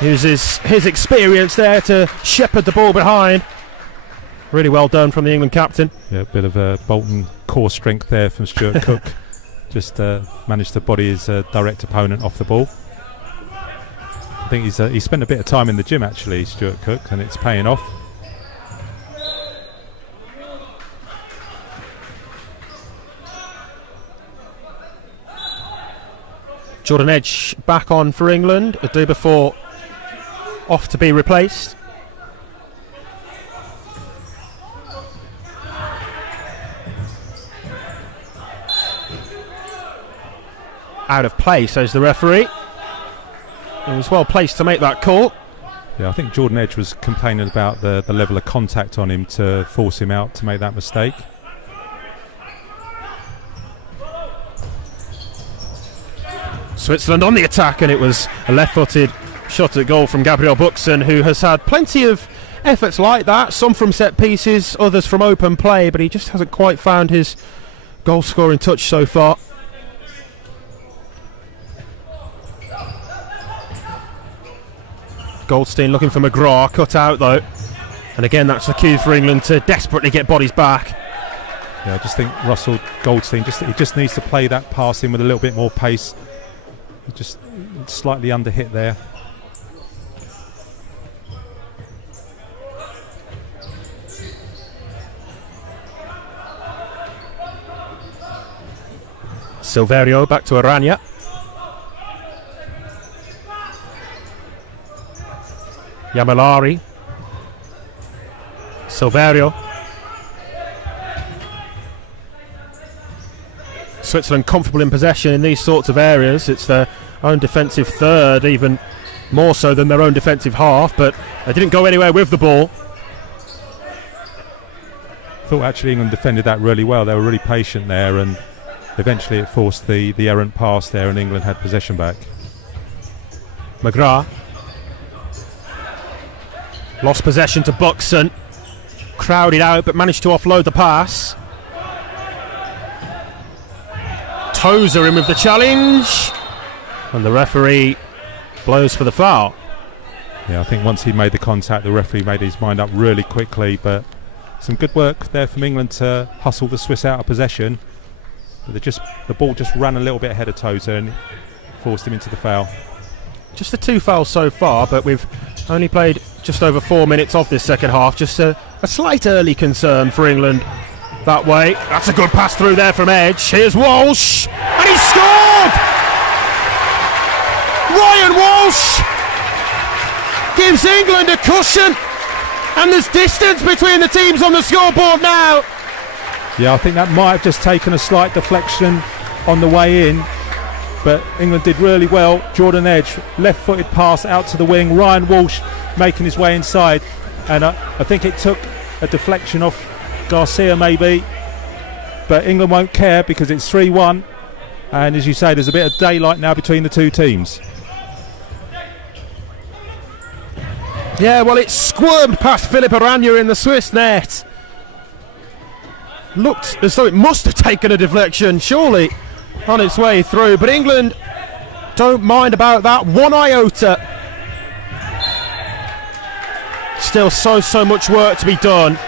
uses his experience there to shepherd the ball behind. Really well done from the England captain. Yeah, a bit of a Bolton core strength there from Stuart Cook. Just managed to body his direct opponent off the ball. I think he spent a bit of time in the gym actually, Stuart Cook, and it's paying off. Jordan Edge back on for England. A day before off to be replaced. Out of play, says the referee. He was well placed to make that call. Yeah, I think Jordan Edge was complaining about the level of contact on him to force him out to make that mistake. Switzerland on the attack, and it was a left-footed shot at goal from Gabriel Buxen, who has had plenty of efforts like that, some from set pieces, others from open play, but he just hasn't quite found his goal-scoring touch so far. Goldstein looking for McGrath, cut out though, and again that's the cue for England to desperately get bodies back. Yeah, I just think Russell Goldstein he just needs to play that pass in with a little bit more pace. Just slightly under hit there. Silverio back to Aranya. Yamilari. Silverio. Switzerland comfortable in possession in these sorts of areas. It's their own defensive third, even more so than their own defensive half, but they didn't go anywhere with the ball. I thought actually England defended that really well. They were really patient there, and eventually it forced the errant pass there, and England had possession back. McGrath lost possession to Buxen, crowded out but managed to offload the pass. Tozer in with the challenge, and the referee blows for the foul. Yeah, I think once he made the contact, the referee made his mind up really quickly, but some good work there from England to hustle the Swiss out of possession. But the ball just ran a little bit ahead of Tozer and forced him into the foul. Just the 2 fouls so far, but we've only played just over 4 minutes of this second half. Just a slight early concern for England that way. That's a good pass through there from Edge. Here's Walsh, and he scored! Ryan Walsh gives England a cushion, and there's distance between the teams on the scoreboard now. Yeah, I think that might have just taken a slight deflection on the way in, but England did really well. Jordan Edge, left-footed pass out to the wing. Ryan Walsh making his way inside, and I think it took a deflection off Garcia maybe, but England won't care because it's 3-1, and as you say, there's a bit of daylight now between the two teams. Yeah, well, it squirmed past Philipp Aranya in the Swiss net. Looked as though it must have taken a deflection, surely, on its way through, but England don't mind about that one iota. Still so much work to be done,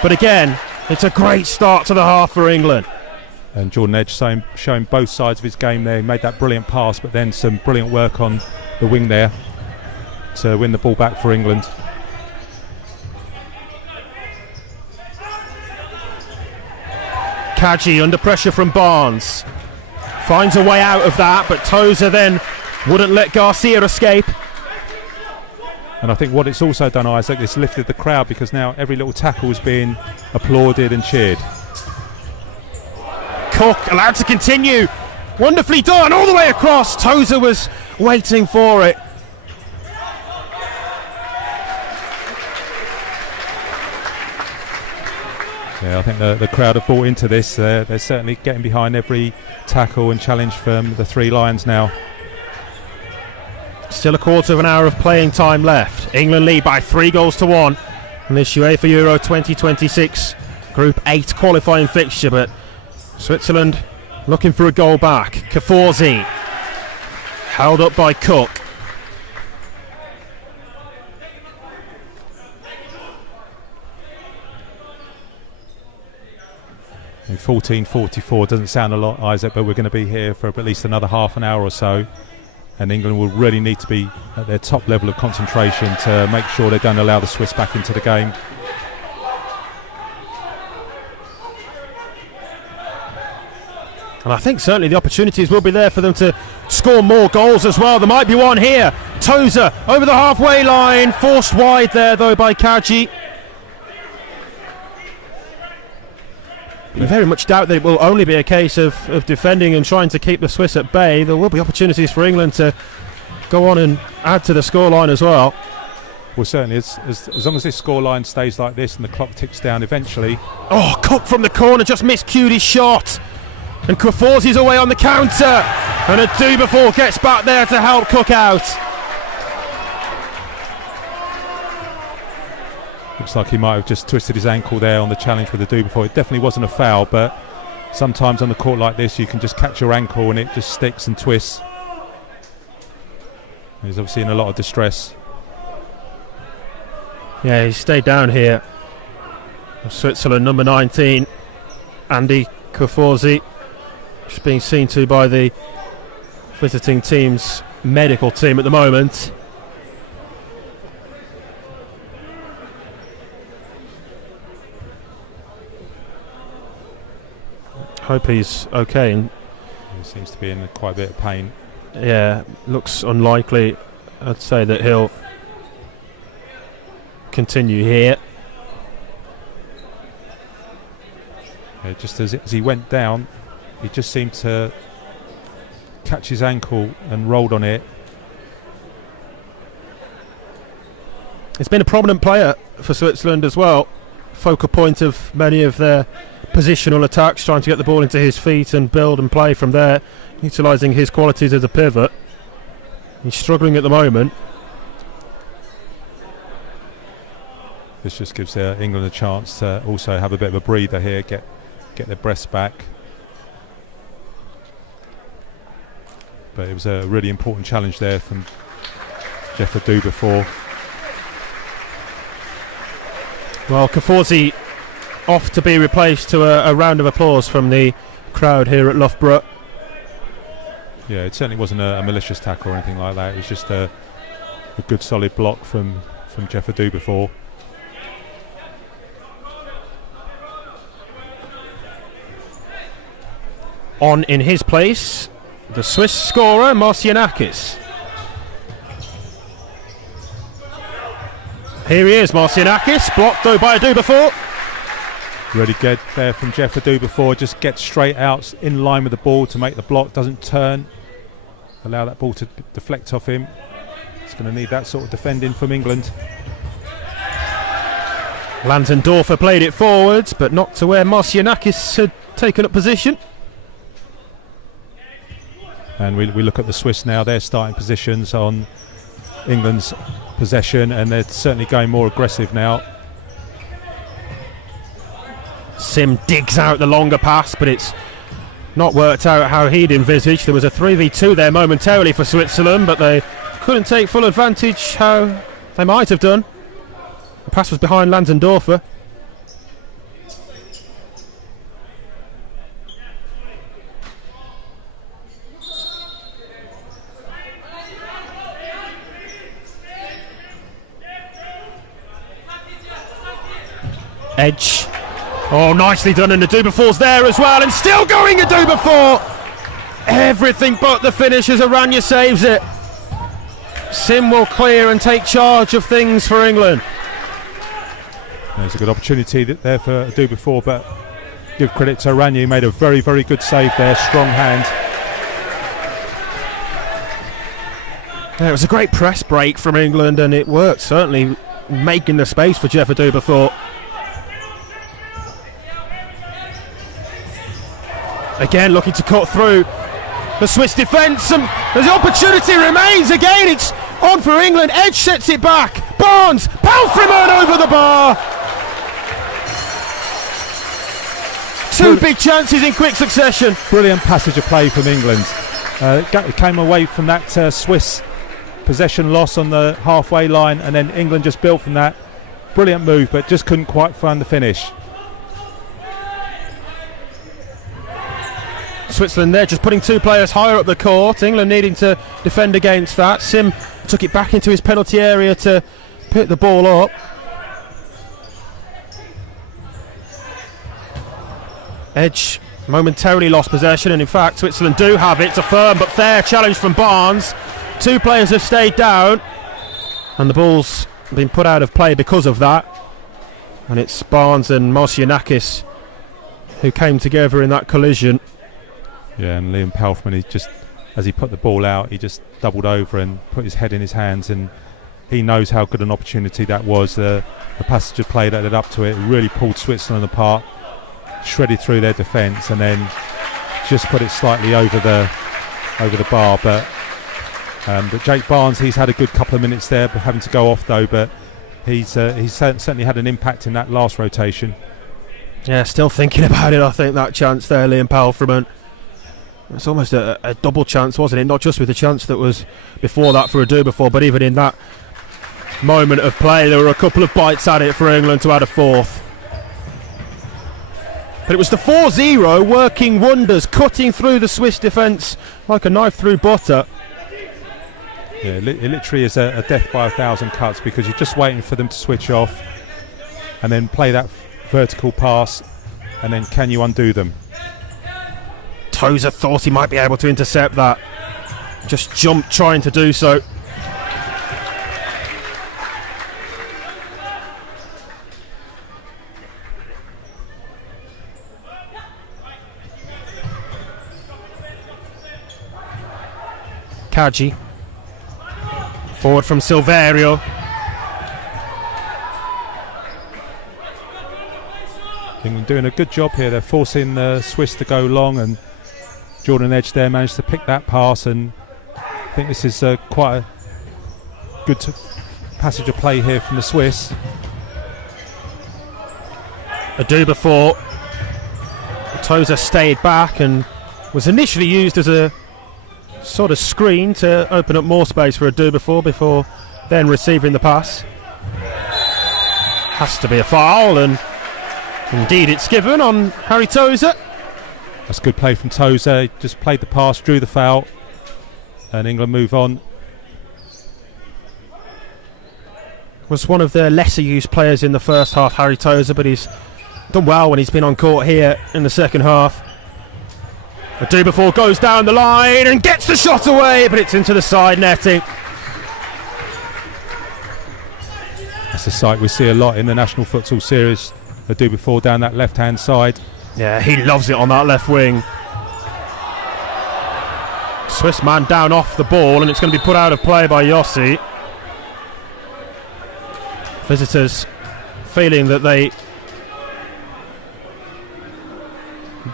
but again, it's a great start to the half for England. And Jordan Edge showing both sides of his game there. He made that brilliant pass, but then some brilliant work on the wing there to win the ball back for England. Kaji under pressure from Barnes, finds a way out of that, but Tozer then wouldn't let Garcia escape. And I think what it's also done, Isaac, it's lifted the crowd, because now every little tackle is being applauded and cheered. Cook allowed to continue. Wonderfully done, all the way across. Tozer was waiting for it. Yeah, I think the crowd have bought into this. They're certainly getting behind every tackle and challenge from the three Lions now. Still a quarter of an hour of playing time left. England lead by 3-1 in this UEFA Euro 2026 Group 8 qualifying fixture, but Switzerland looking for a goal back. Kaforzi held up by Cook. In 14:44 doesn't sound a lot, Isaac, but we're going to be here for at least another half an hour or so, and England will really need to be at their top level of concentration to make sure they don't allow the Swiss back into the game. And I think certainly the opportunities will be there for them to score more goals as well. There might be one here. Tozer over the halfway line, forced wide there though by Kaji. You very much doubt that it will only be a case of defending and trying to keep the Swiss at bay. There will be opportunities for England to go on and add to the scoreline as well. Well, certainly, as long as this scoreline stays like this and the clock ticks down eventually. Oh, Cook from the corner just miscued his shot. And Kaforzi's away on the counter. And a do-before gets back there to help Cook out. Looks like he might have just twisted his ankle there on the challenge with the do-before. It definitely wasn't a foul, but sometimes on the court like this you can just catch your ankle and it just sticks and twists. He's obviously in a lot of distress. Yeah, he stayed down here. Switzerland, number 19, Andy Kaforzi, just being seen to by the visiting team's medical team at the moment. Hope he's okay. And he seems to be in quite a bit of pain. Yeah, looks unlikely. I'd say that he'll continue here. Yeah, just as he went down, he just seemed to catch his ankle and rolled on it. He's been a prominent player for Switzerland as well. Focal point of many of their positional attacks, trying to get the ball into his feet and build and play from there, utilising his qualities as a pivot. He's struggling at the moment. This just gives England a chance to also have a bit of a breather here, get their breaths back. But it was a really important challenge there from Jeff Adu before. Well, Kaforzi off to be replaced to a round of applause from the crowd here at Loughborough. Yeah, it certainly wasn't a malicious tackle or anything like that. It was just a good solid block from Jeff Adu before. On in his place, the Swiss scorer, Marcianakis. Here he is, Marcianakis, blocked though by Adu before. Really good there from Jeff Adu before, just gets straight out in line with the ball to make the block, doesn't turn, allow that ball to deflect off him. It's going to need that sort of defending from England. Landendorfer played it forwards, but not to where Marcianakis had taken up position. And we look at the Swiss now, they're starting positions on England's possession, and they're certainly going more aggressive now. Sim digs out the longer pass, but it's not worked out how he'd envisaged. There was a 3v2 there momentarily for Switzerland, but they couldn't take full advantage how they might have done. The pass was behind Landendorfer. Edge. Oh, nicely done, and Adu-before's there as well, and still going Adu-before. Everything but the finish as Aranya saves it. Sim will clear and take charge of things for England. There's a good opportunity there for Adu-before, but give credit to Ranyu, made a very, very good save there, strong hand. Yeah, it was a great press break from England, and it worked, certainly making the space for Jeff Adubafor. Again, looking to cut through the Swiss defence, and the opportunity remains. Again, it's on for England. Edge sets it back. Barnes, Palfreman over the bar. Two big chances in quick succession. Brilliant passage of play from England. It came away from that Swiss possession loss on the halfway line, and then England just built from that. Brilliant move, but just couldn't quite find the finish. Switzerland there just putting two players higher up the court. England needing to defend against that. Sim took it back into his penalty area to pick the ball up. Edge momentarily lost possession, and in fact Switzerland do have it. It's a firm but fair challenge from Barnes. Two players have stayed down, and the ball's been put out of play because of that. And it's Barnes and Marcianakis who came together in that collision. Yeah, and Liam Palfreman, he just, as he put the ball out, he just doubled over and put his head in his hands, and he knows how good an opportunity that was. The passage of play that led up to it really pulled Switzerland apart, shredded through their defence, and then just put it slightly over the bar. But Jake Barnes, he's had a good couple of minutes there, but having to go off though. But he's certainly had an impact in that last rotation. Yeah, still thinking about it. I think that chance there, Liam Palfreman. It's almost a double chance, wasn't it? Not just with the chance that was before that for Adubafor, but even in that moment of play, there were a couple of bites at it for England to add a fourth. But it was the 4-0 working wonders, cutting through the Swiss defence like a knife through butter. Yeah, it literally is a death by 1,000 cuts, because you're just waiting for them to switch off and then play that vertical pass, and then can you undo them? Tozer thought he might be able to intercept that. Just jumped trying to do so. Kaji. Forward from Silverio. England doing a good job here. They're forcing the Swiss to go long, and Jordan Edge there managed to pick that pass, and I think this is quite a good passage of play here from the Swiss. Adubafor. Tozer stayed back and was initially used as a sort of screen to open up more space for Adubafor before then receiving the pass. Has to be a foul, and indeed it's given on Harry Tozer. That's good play from Tozer. He just played the pass, drew the foul, and England move on. Was one of the lesser used players in the first half, Harry Tozer, but he's done well when he's been on court here in the second half. Adubafor goes down the line and gets the shot away, but it's into the side netting. That's a sight we see a lot in the National Futsal Series. Adubafor down that left-hand side. Yeah, he loves it on that left wing. Swiss man down off the ball, and it's going to be put out of play by Yossi. Visitors feeling that they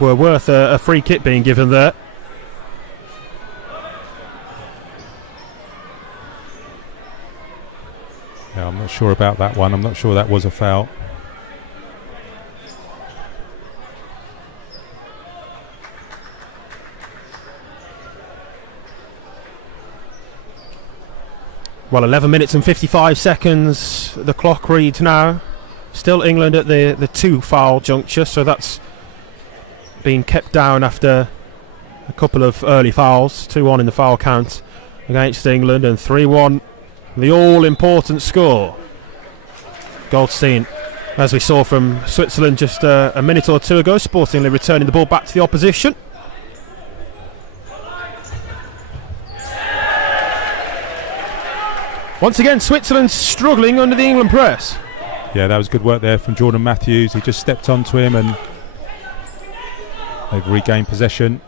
were worth a free kick being given there. Yeah, I'm not sure about that one. I'm not sure that was a foul. Well, 11 minutes and 55 seconds the clock reads now. Still England at the two foul juncture, so that's been kept down after a couple of early fouls. 2-1 in the foul count against England, and 3-1 the all-important score. Goldstein, as we saw from Switzerland just a minute or two ago, sportingly returning the ball back to the opposition. Once again, Switzerland struggling under the England press. Yeah, that was good work there from Jordan Matthews. He just stepped onto him and They've regained possession.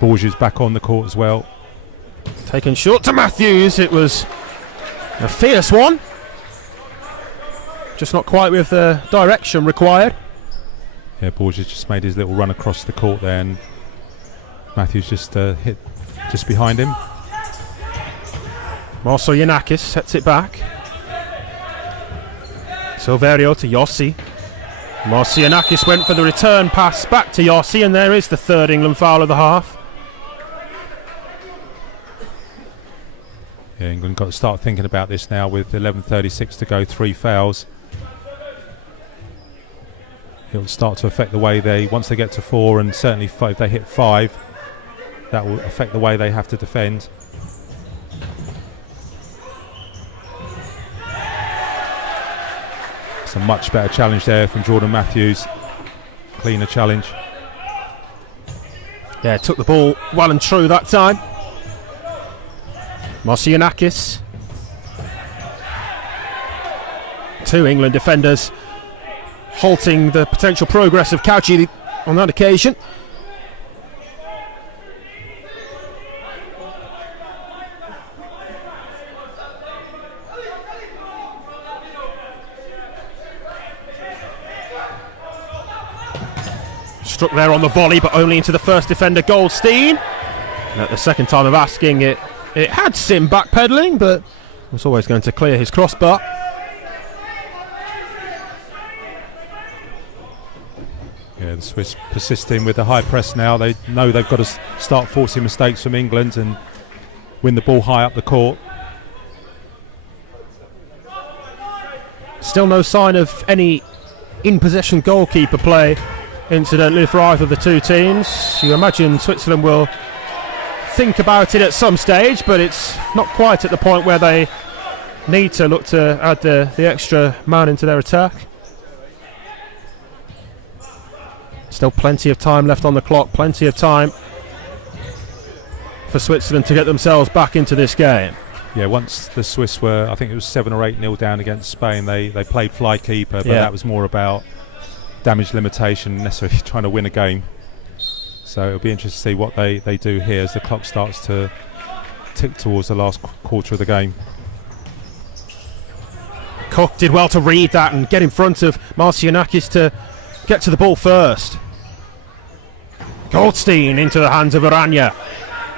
Borges back on the court as well. Taken short to Matthews. It was a fierce one. Just not quite with the direction required. Yeah, Borges just made his little run across the court there, and Matthews just hit just behind him. Marceljanakis sets it back. Silverio to Yossi. Marceljanakis went for the return pass back to Yossi, and there is the third England foul of the half. Yeah, England got to start thinking about this now with 11:36 to go, 3 fouls. It'll start to affect the way once they get to 4, and certainly if they hit 5, that will affect the way they have to defend. It's a much better challenge there from Jordan Matthews. Cleaner challenge. Yeah, took the ball well and true that time. Marceljanakis. 2 England defenders halting the potential progress of Cauchy on that occasion. Struck there on the volley, but only into the first defender, Goldstein. And at the second time of asking, it had Sim backpedaling, but was always going to clear his crossbar. Yeah, the Swiss persisting with the high press now. They know they've got to start forcing mistakes from England and win the ball high up the court. Still no sign of any in-possession goalkeeper play, incidentally, for either of the two teams. You imagine Switzerland will think about it at some stage, but it's not quite at the point where they need to look to add the extra man into their attack. Still plenty of time left on the clock, plenty of time for Switzerland to get themselves back into this game. Yeah, once the Swiss were, I think it was 7 or 8-0 down against Spain, they played fly keeper, but that was more about damage limitation, necessarily trying to win a game. So it'll be interesting to see what they do here as the clock starts to tick towards the last quarter of the game. Cook did well to read that and get in front of Marceljanakis to get to the ball first. Goldstein into the hands of Aranya,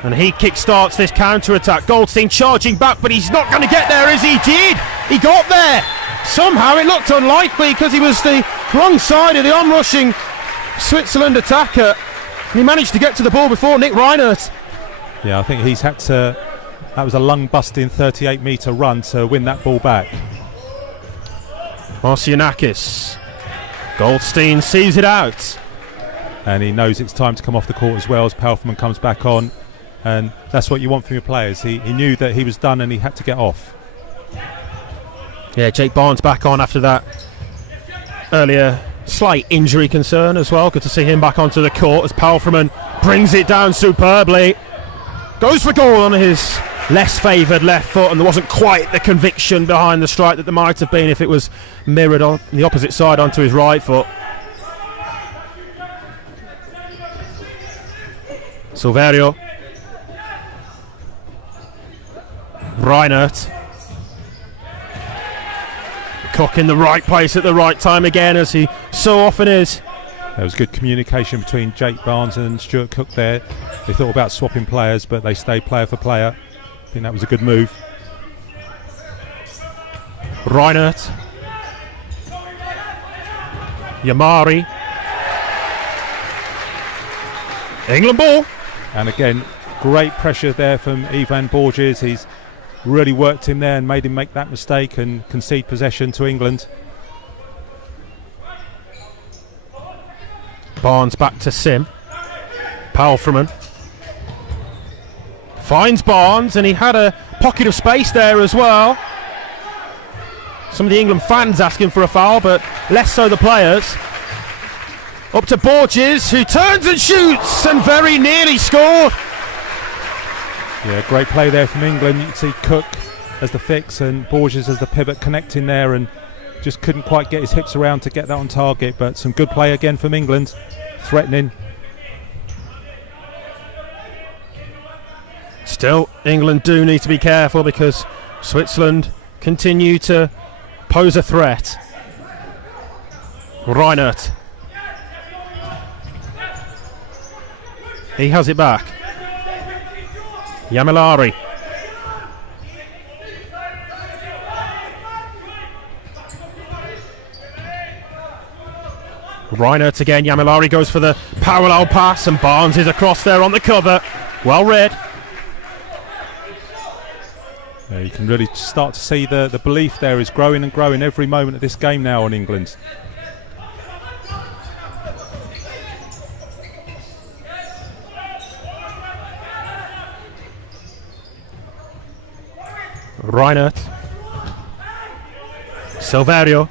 and he kick-starts this counter-attack. Goldstein charging back, but he's not going to get there as he did. He got there. Somehow it looked unlikely because he was the wrong side of the onrushing Switzerland attacker. He managed to get to the ball before Nick Reinert. Yeah, I think he's had to. That was a lung-busting 38-metre run to win that ball back. Marceljanakis. Goldstein sees it out. And he knows it's time to come off the court as well as Palfman comes back on. And that's what you want from your players. He knew that he was done and he had to get off. Yeah, Jake Barnes back on after that earlier slight injury concern as well. Good to see him back onto the court as Palfman brings it down superbly. Goes for goal on his less favoured left foot, and there wasn't quite the conviction behind the strike that there might have been if it was mirrored on the opposite side onto his right foot. Silverio. Reinert. Cook in the right place at the right time again, as he so often is. There was good communication between Jake Barnes and Stuart Cook there. They thought about swapping players, but they stayed player for player. I think that was a good move. Reinert. Yamari. England ball. And again, great pressure there from Ivan Borges. He's really worked him there and made him make that mistake and concede possession to England. Barnes back to Sim. Palfman finds Barnes, and he had a pocket of space there as well. Some of the England fans asking for a foul, but less so the players. Up to Borges, who turns and shoots and very nearly scored. Yeah, great play there from England. You can see Cook as the fix and Borges as the pivot connecting there, and just couldn't quite get his hips around to get that on target. But some good play again from England, threatening. Still, England do need to be careful because Switzerland continue to pose a threat. Reinert. He has it back. Yamilari. Reinert again. Yamilari goes for the parallel pass and Barnes is across there on the cover. Well read. Yeah, you can really start to see the belief there is growing and growing every moment of this game now on England. Reinert. Silverio.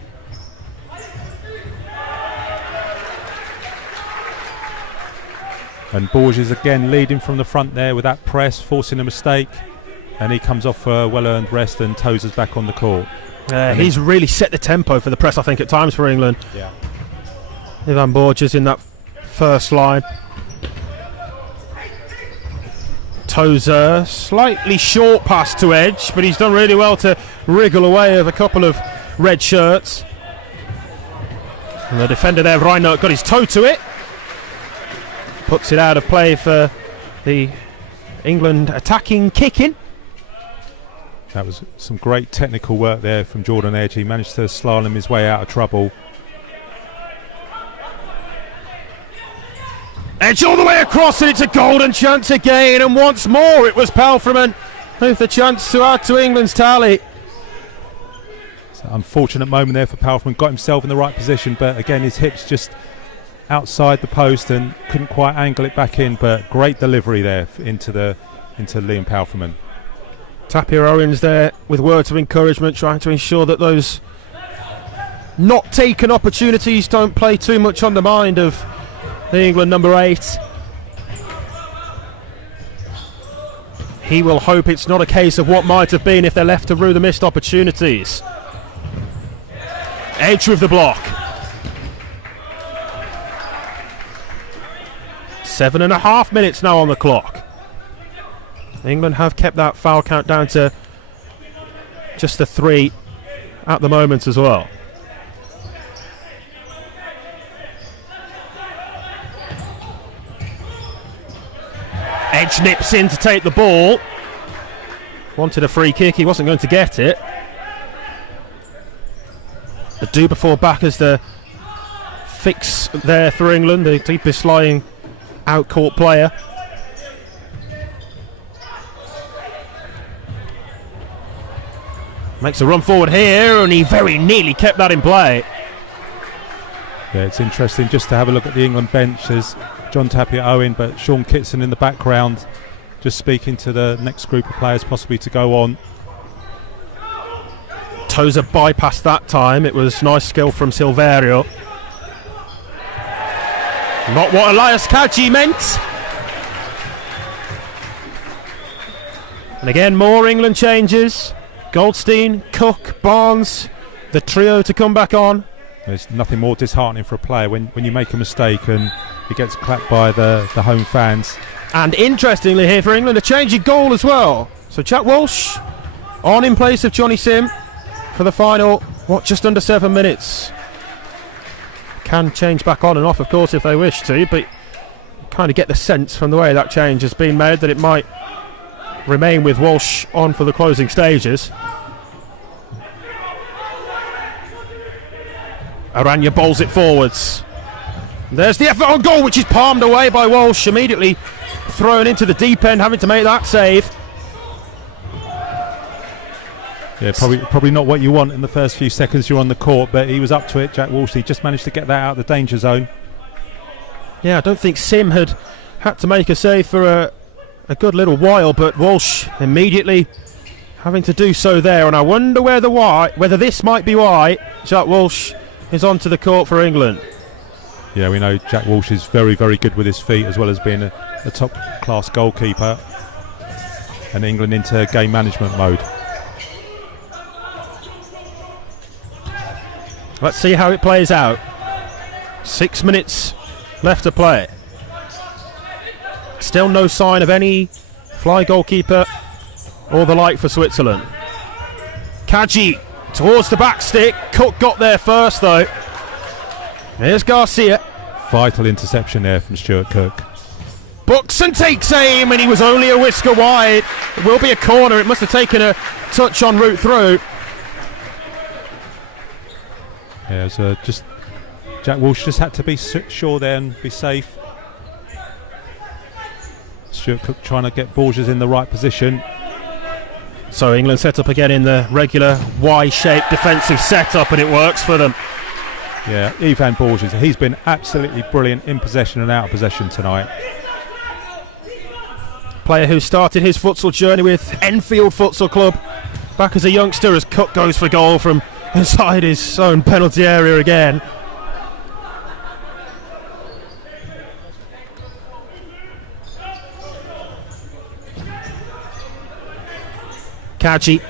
And Borges again leading from the front there with that press, forcing a mistake. And he comes off for a well-earned rest and Tozer's back on the court. He's really set the tempo for the press, I think, at times for England. Yeah. Ivan Borges in that first line. Tozer, slightly short pass to edge, but he's done really well to wriggle away with a couple of red shirts. And the defender there, Reinert, got his toe to it. Puts it out of play for the England attacking kicking. That was some great technical work there from Jordan Edge. He managed to slalom his way out of trouble. Edge all the way across, and it's a golden chance again, and once more it was Palfreman with the chance to add to England's tally. It's an unfortunate moment there for Palfreman. Got himself in the right position, but again his hips just outside the post and couldn't quite angle it back in. But great delivery there into Liam Palfreman. Tapia Owens there with words of encouragement, trying to ensure that those not taken opportunities don't play too much on the mind of the England number 8. He will hope it's not a case of what might have been if they're left to rue the missed opportunities. Edge with the block. 7.5 minutes now on the clock. England have kept that foul count down to just the 3 at the moment as well. Edge nips in to take the ball. Wanted a free kick, he wasn't going to get it. The do before back as the fix there for England, the deepest lying out court player. Makes a run forward here, and he very nearly kept that in play. Yeah, it's interesting just to have a look at the England bench. There's John Tapia Owen, but Sean Kitson in the background, just speaking to the next group of players possibly to go on. Tozer bypassed that time. It was nice skill from Silverio. Not what Elias Kaji meant. And again, more England changes. Goldstein, Cook, Barnes, the trio to come back on. There's nothing more disheartening for a player when you make a mistake and he gets clapped by the home fans. And interestingly here for England, a change in goal as well. So Jack Walsh on in place of Johnny Sim for the final, just under 7 minutes. Can change back on and off, of course, if they wish to, but you kind of get the sense from the way that change has been made that it might remain with Walsh on for the closing stages. Aranya bowls it forwards. There's the effort on goal, which is palmed away by Walsh, immediately thrown into the deep end, having to make that save. Yeah, probably not what you want in the first few seconds you're on the court, but he was up to it, Jack Walsh. He just managed to get that out of the danger zone. Yeah, I don't think Sim had to make a save for a good little while, but Walsh immediately having to do so there, and I wonder whether this might be why Jack Walsh is onto the court for England. Yeah, we know Jack Walsh is very, very good with his feet, as well as being a top-class goalkeeper. And England into game management mode. Let's see how it plays out. 6 minutes left to play. Still no sign of any fly goalkeeper or the like for Switzerland. Kaji towards the back stick. Cook got there first though. Here's Garcia. Vital interception there from Stuart Cook. Books and takes aim, and he was only a whisker wide. It will be a corner. It must have taken a touch en route through. Yeah, so just Jack Walsh just had to be sure there and be safe. Stuart Cook trying to get Borges in the right position. So England set up again in the regular Y-shaped defensive setup, and it works for them. Yeah, Ivan Borges, he's been absolutely brilliant in possession and out of possession tonight. Player who started his futsal journey with Enfield Futsal Club back as a youngster, as Cook goes for goal from inside his own penalty area again. Kaji.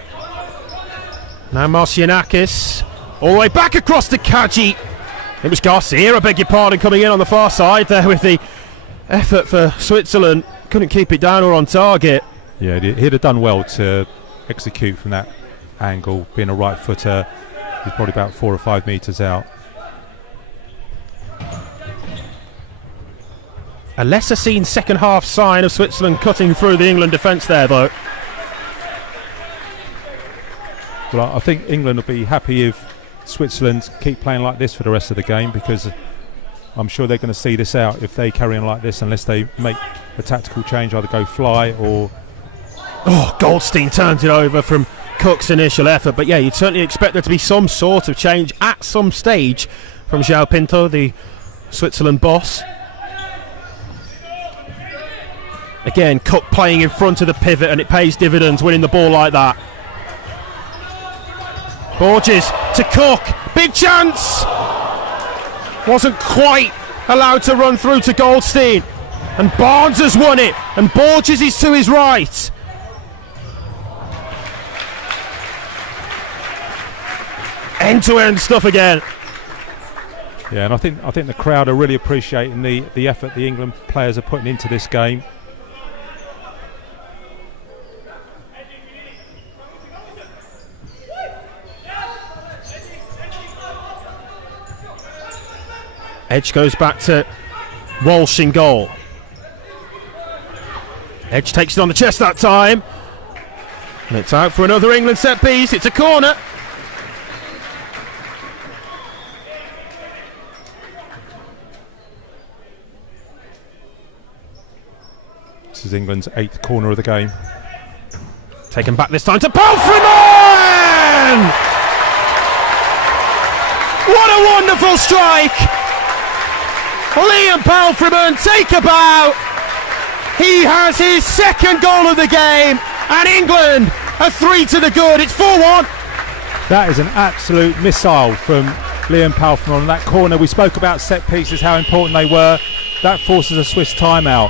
Now Marcianakis. All the way back across to Kaji. It was Garcia, I beg your pardon, coming in on the far side there with the effort for Switzerland. Couldn't keep it down or on target. Yeah, he'd have done well to execute from that angle. Being a right footer, he's probably about 4 or 5 metres out. A lesser seen second half sign of Switzerland cutting through the England defence there though. Well, I think England will be happy if Switzerland keep playing like this for the rest of the game, because I'm sure they're going to see this out if they carry on like this, unless they make a tactical change, either go fly or... Oh, Goldstein turns it over from Cook's initial effort, but yeah, you'd certainly expect there to be some sort of change at some stage from João Pinto, the Switzerland boss. Again, Cook playing in front of the pivot, and it pays dividends winning the ball like that. Borges to Cook, big chance! Wasn't quite allowed to run through to Goldstein, and Barnes has won it, and Borges is to his right. End-to-end stuff again. Yeah, and I think the crowd are really appreciating the effort the England players are putting into this game. Edge goes back to Walsh in goal. Edge takes it on the chest that time. And it's out for another England set piece. It's a corner. This is England's 8th corner of the game. Taken back this time to Palfreyman! What a wonderful strike! Liam Palfreyman, take a bow. He has his second goal of the game, and England are 3 to the good. It's 4-1. That is an absolute missile from Liam Palfreyman on that corner. We spoke about set pieces, how important they were. That forces a Swiss timeout.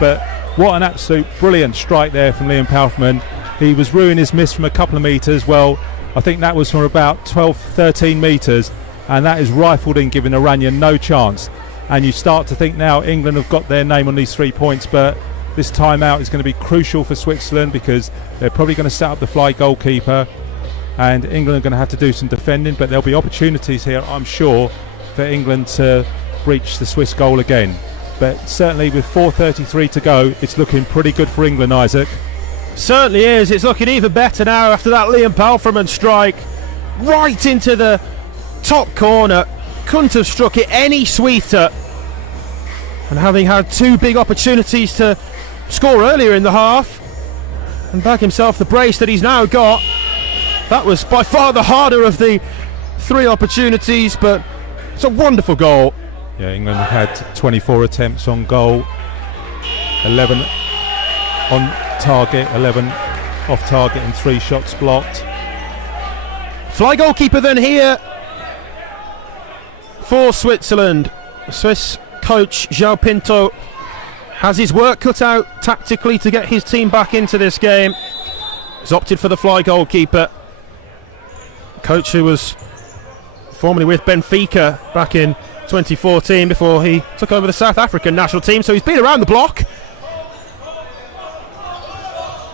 But what an absolute brilliant strike there from Liam Palfreyman. He was ruining his miss from a couple of metres. Well, I think that was from about 12, 13 metres, and that is rifled in, giving Iranian no chance. And you start to think now England have got their name on these 3 points, but this timeout is going to be crucial for Switzerland, because they're probably going to set up the fly goalkeeper, and England are going to have to do some defending, but there'll be opportunities here, I'm sure, for England to breach the Swiss goal again. But certainly with 4:33 to go, it's looking pretty good for England, Isaac. Certainly is. It's looking even better now after that Liam Palfreyman strike. Right into the top corner. Couldn't have struck it any sweeter. And having had 2 big opportunities to score earlier in the half and bag himself the brace that he's now got, that was by far the harder of the 3 opportunities, but it's a wonderful goal. Yeah, England have had 24 attempts on goal, 11 on target, 11 off target, and 3 shots blocked. Fly goalkeeper then here for Switzerland. Swiss coach João Pinto has his work cut out tactically to get his team back into this game. He's opted for the fly goalkeeper. Coach who was formerly with Benfica back in 2014 before he took over the South African national team, so he's been around the block.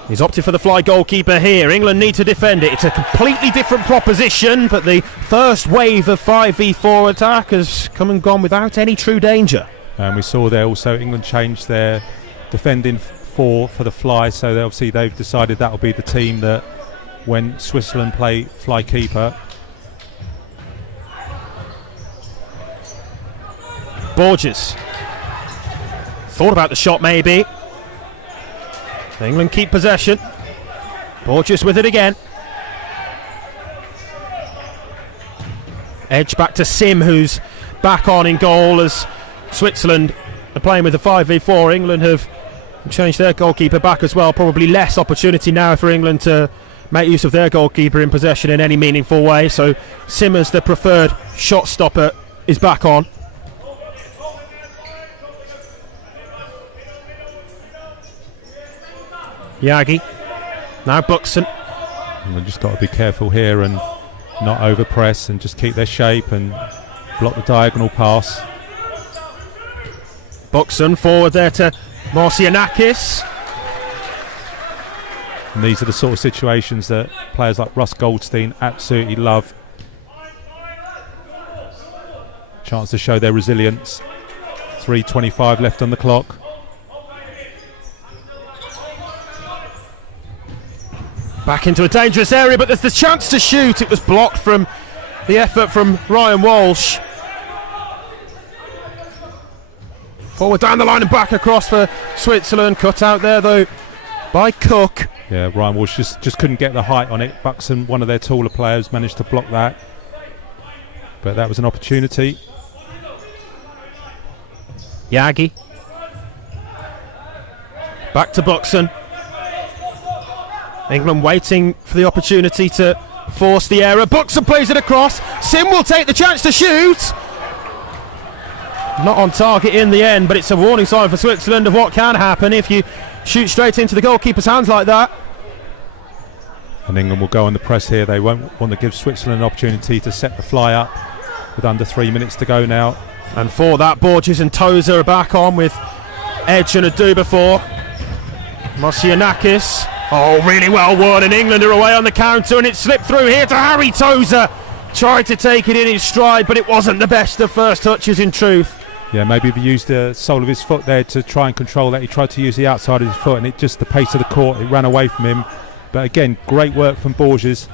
He's opted for the fly goalkeeper here. England need to defend it. It's a completely different proposition, but the first wave of 5v4 attack has come and gone without any true danger. And we saw there also England changed their defending for the fly, so obviously they've decided that will be the team that when Switzerland play fly keeper. Borges thought about the shot maybe. England keep possession. Borges with it again. Edge back to Sim, who's back on in goal as Switzerland are playing with the 5v4. England have changed their goalkeeper back as well. Probably less opportunity now for England to make use of their goalkeeper in possession in any meaningful way. So Sim, as the preferred shot stopper, is back on. Yagi, now Buxton. And they've just got to be careful here and not over press and just keep their shape and block the diagonal pass. Buxton forward there to Marcianakis. And these are the sort of situations that players like Russ Goldstein absolutely love. Chance to show their resilience. 3:25 left on the clock. Back into a dangerous area, but there's the chance to shoot. It was blocked from the effort from Ryan Walsh. Forward down the line and back across for Switzerland. Cut out there though by Cook. Yeah, Ryan Walsh just couldn't get the height on it. Buxton, one of their taller players, managed to block that. But that was an opportunity. Yagi. Back to Buxton. England waiting for the opportunity to force the error. Buxton plays it across. Sim will take the chance to shoot. Not on target in the end, but it's a warning sign for Switzerland of what can happen if you shoot straight into the goalkeeper's hands like that. And England will go on the press here. They won't want to give Switzerland an opportunity to set the fly up with under 3 minutes to go now. And for that, Borges and Tozer are back on with Edge and Adu before. Marcianakis. Oh, really well won, and England are away on the counter, and it slipped through here to Harry Tozer. Tried to take it in his stride, but it wasn't the best of first touches in truth. Yeah, maybe if he used the sole of his foot there to try and control that. He tried to use the outside of his foot, and it just the pace of the court, it ran away from him. But again, great work from Borges.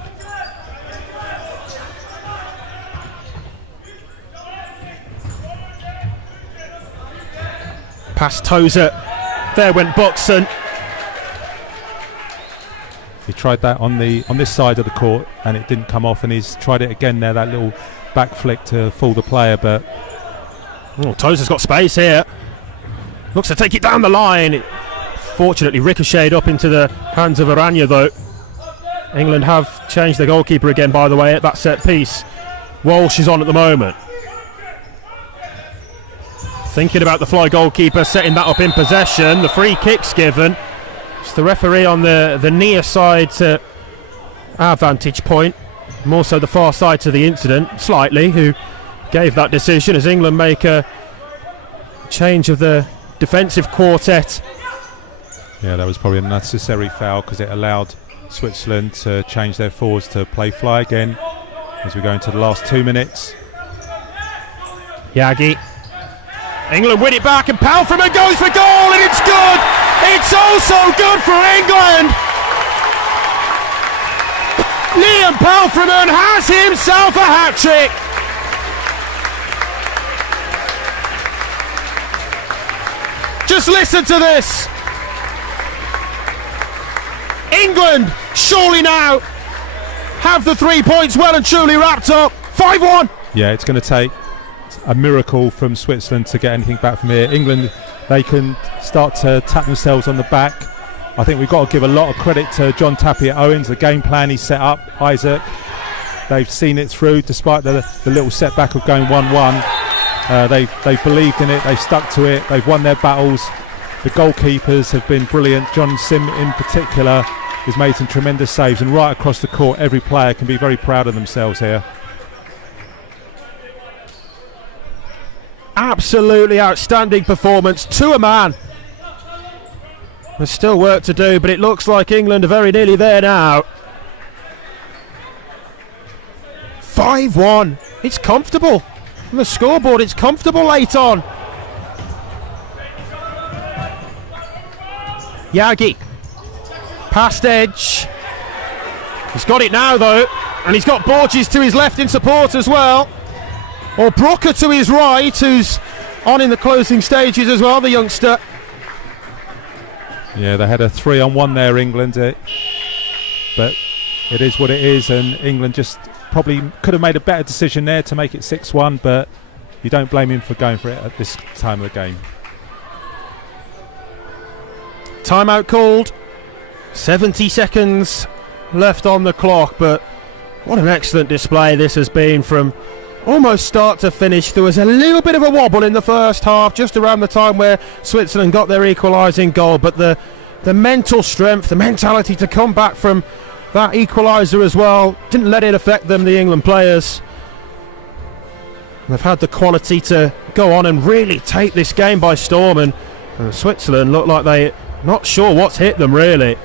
Past Tozer. There went Buxton. He tried that on this side of the court and it didn't come off, and he's tried it again there, that little back flick to fool the player, but Tozer's got space here. Looks to take it down the line. It fortunately ricocheted up into the hands of Aranya though. England have changed their goalkeeper again, by the way, at that set piece. Walsh is on at the moment. Thinking about the fly goalkeeper, setting that up in possession. The free kick's given. It's the referee on the near side to our vantage point, more so the far side to the incident, slightly, who gave that decision as England make a change of the defensive quartet. Yeah, that was probably a necessary foul because it allowed Switzerland to change their forwards to play fly again as we go into the last 2 minutes. Yagi. England win it back and Palfreman goes for goal, and it's good! It's also good for England! Liam Palfreman has himself a hat-trick! Just listen to this! England surely now have the 3 points well and truly wrapped up. 5-1! Yeah, it's going to take a miracle from Switzerland to get anything back from here. England, they can start to tap themselves on the back. I think we've got to give a lot of credit to John Tapia-Owens, the game plan he set up, Isaac. They've seen it through despite the little setback of going 1-1. They've believed in it, they've stuck to it, they've won their battles. The goalkeepers have been brilliant. John Sim in particular has made some tremendous saves, and right across the court every player can be very proud of themselves here. Absolutely outstanding performance to a man. There's still work to do, but it looks like England are very nearly there now. 5-1. It's comfortable. On the scoreboard, it's comfortable late on. Yagi. Past Edge. He's got it now, though. And he's got Borges to his left in support as well. Or Brooker to his right, who's on in the closing stages as well, the youngster. Yeah, they had a 3-on-1 there, England. But it is what it is, and England just probably could have made a better decision there to make it 6-1, but you don't blame him for going for it at this time of the game. Timeout called. 70 seconds left on the clock, but what an excellent display this has been from almost start to finish. There was a little bit of a wobble in the first half, just around the time where Switzerland got their equalising goal, but the mental strength, the mentality to come back from that equaliser as well, didn't let it affect them, the England players. They've had the quality to go on and really take this game by storm, and Switzerland look like they're not sure what's hit them, really.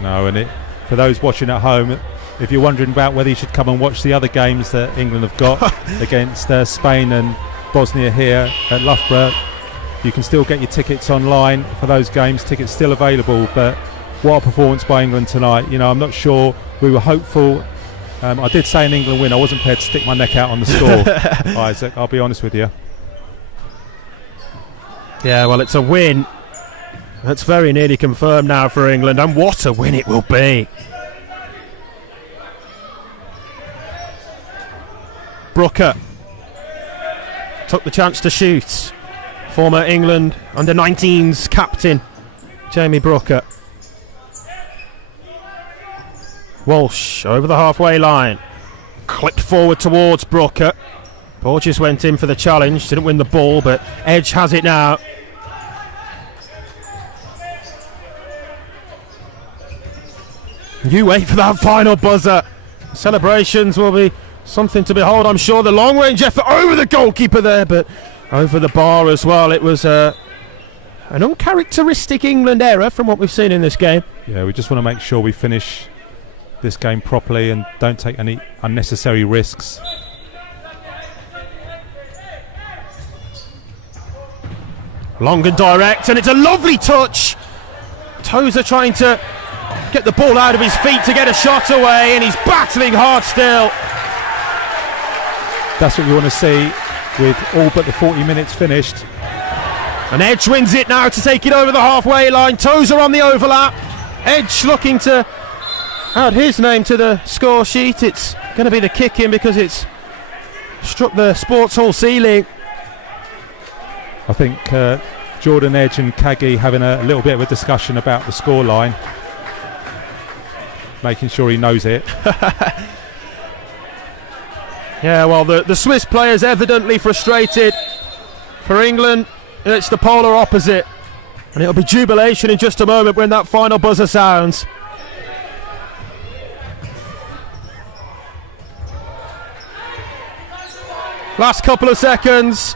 No, and for those watching at home, if you're wondering about whether you should come and watch the other games that England have got against Spain and Bosnia here at Loughborough, you can still get your tickets online for those games. Tickets still available, but what a performance by England tonight. You know, I'm not sure. We were hopeful. I did say an England win. I wasn't prepared to stick my neck out on the score, Isaac, I'll be honest with you. Yeah, well, it's a win. That's very nearly confirmed now for England, and what a win it will be. Brooker took the chance to shoot. Former England under-19s captain Jamie Brooker. Walsh over the halfway line, clipped forward towards Brooker. Borges went in for the challenge, didn't win the ball, but Edge has it now. You wait for that final buzzer. Celebrations will be something to behold, I'm sure. The long range effort over the goalkeeper there, but over the bar as well. It was an uncharacteristic England error from what we've seen in this game. Yeah, we just want to make sure we finish this game properly and don't take any unnecessary risks. Long and direct, and it's a lovely touch. Tozer trying to get the ball out of his feet to get a shot away, and he's battling hard still. That's what we want to see with all but the 40 minutes finished. And Edge wins it now to take it over the halfway line. Tozer on the overlap. Edge looking to add his name to the score sheet. It's going to be the kick in because it's struck the sports hall ceiling. I think Jordan Edge and Kagi having a little bit of a discussion about the scoreline, making sure he knows it. Yeah, well, the Swiss players evidently frustrated. For England, it's the polar opposite, and it'll be jubilation in just a moment when that final buzzer sounds. Last couple of seconds.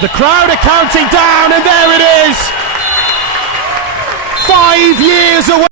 The crowd are counting down, and there it is. 5 years away.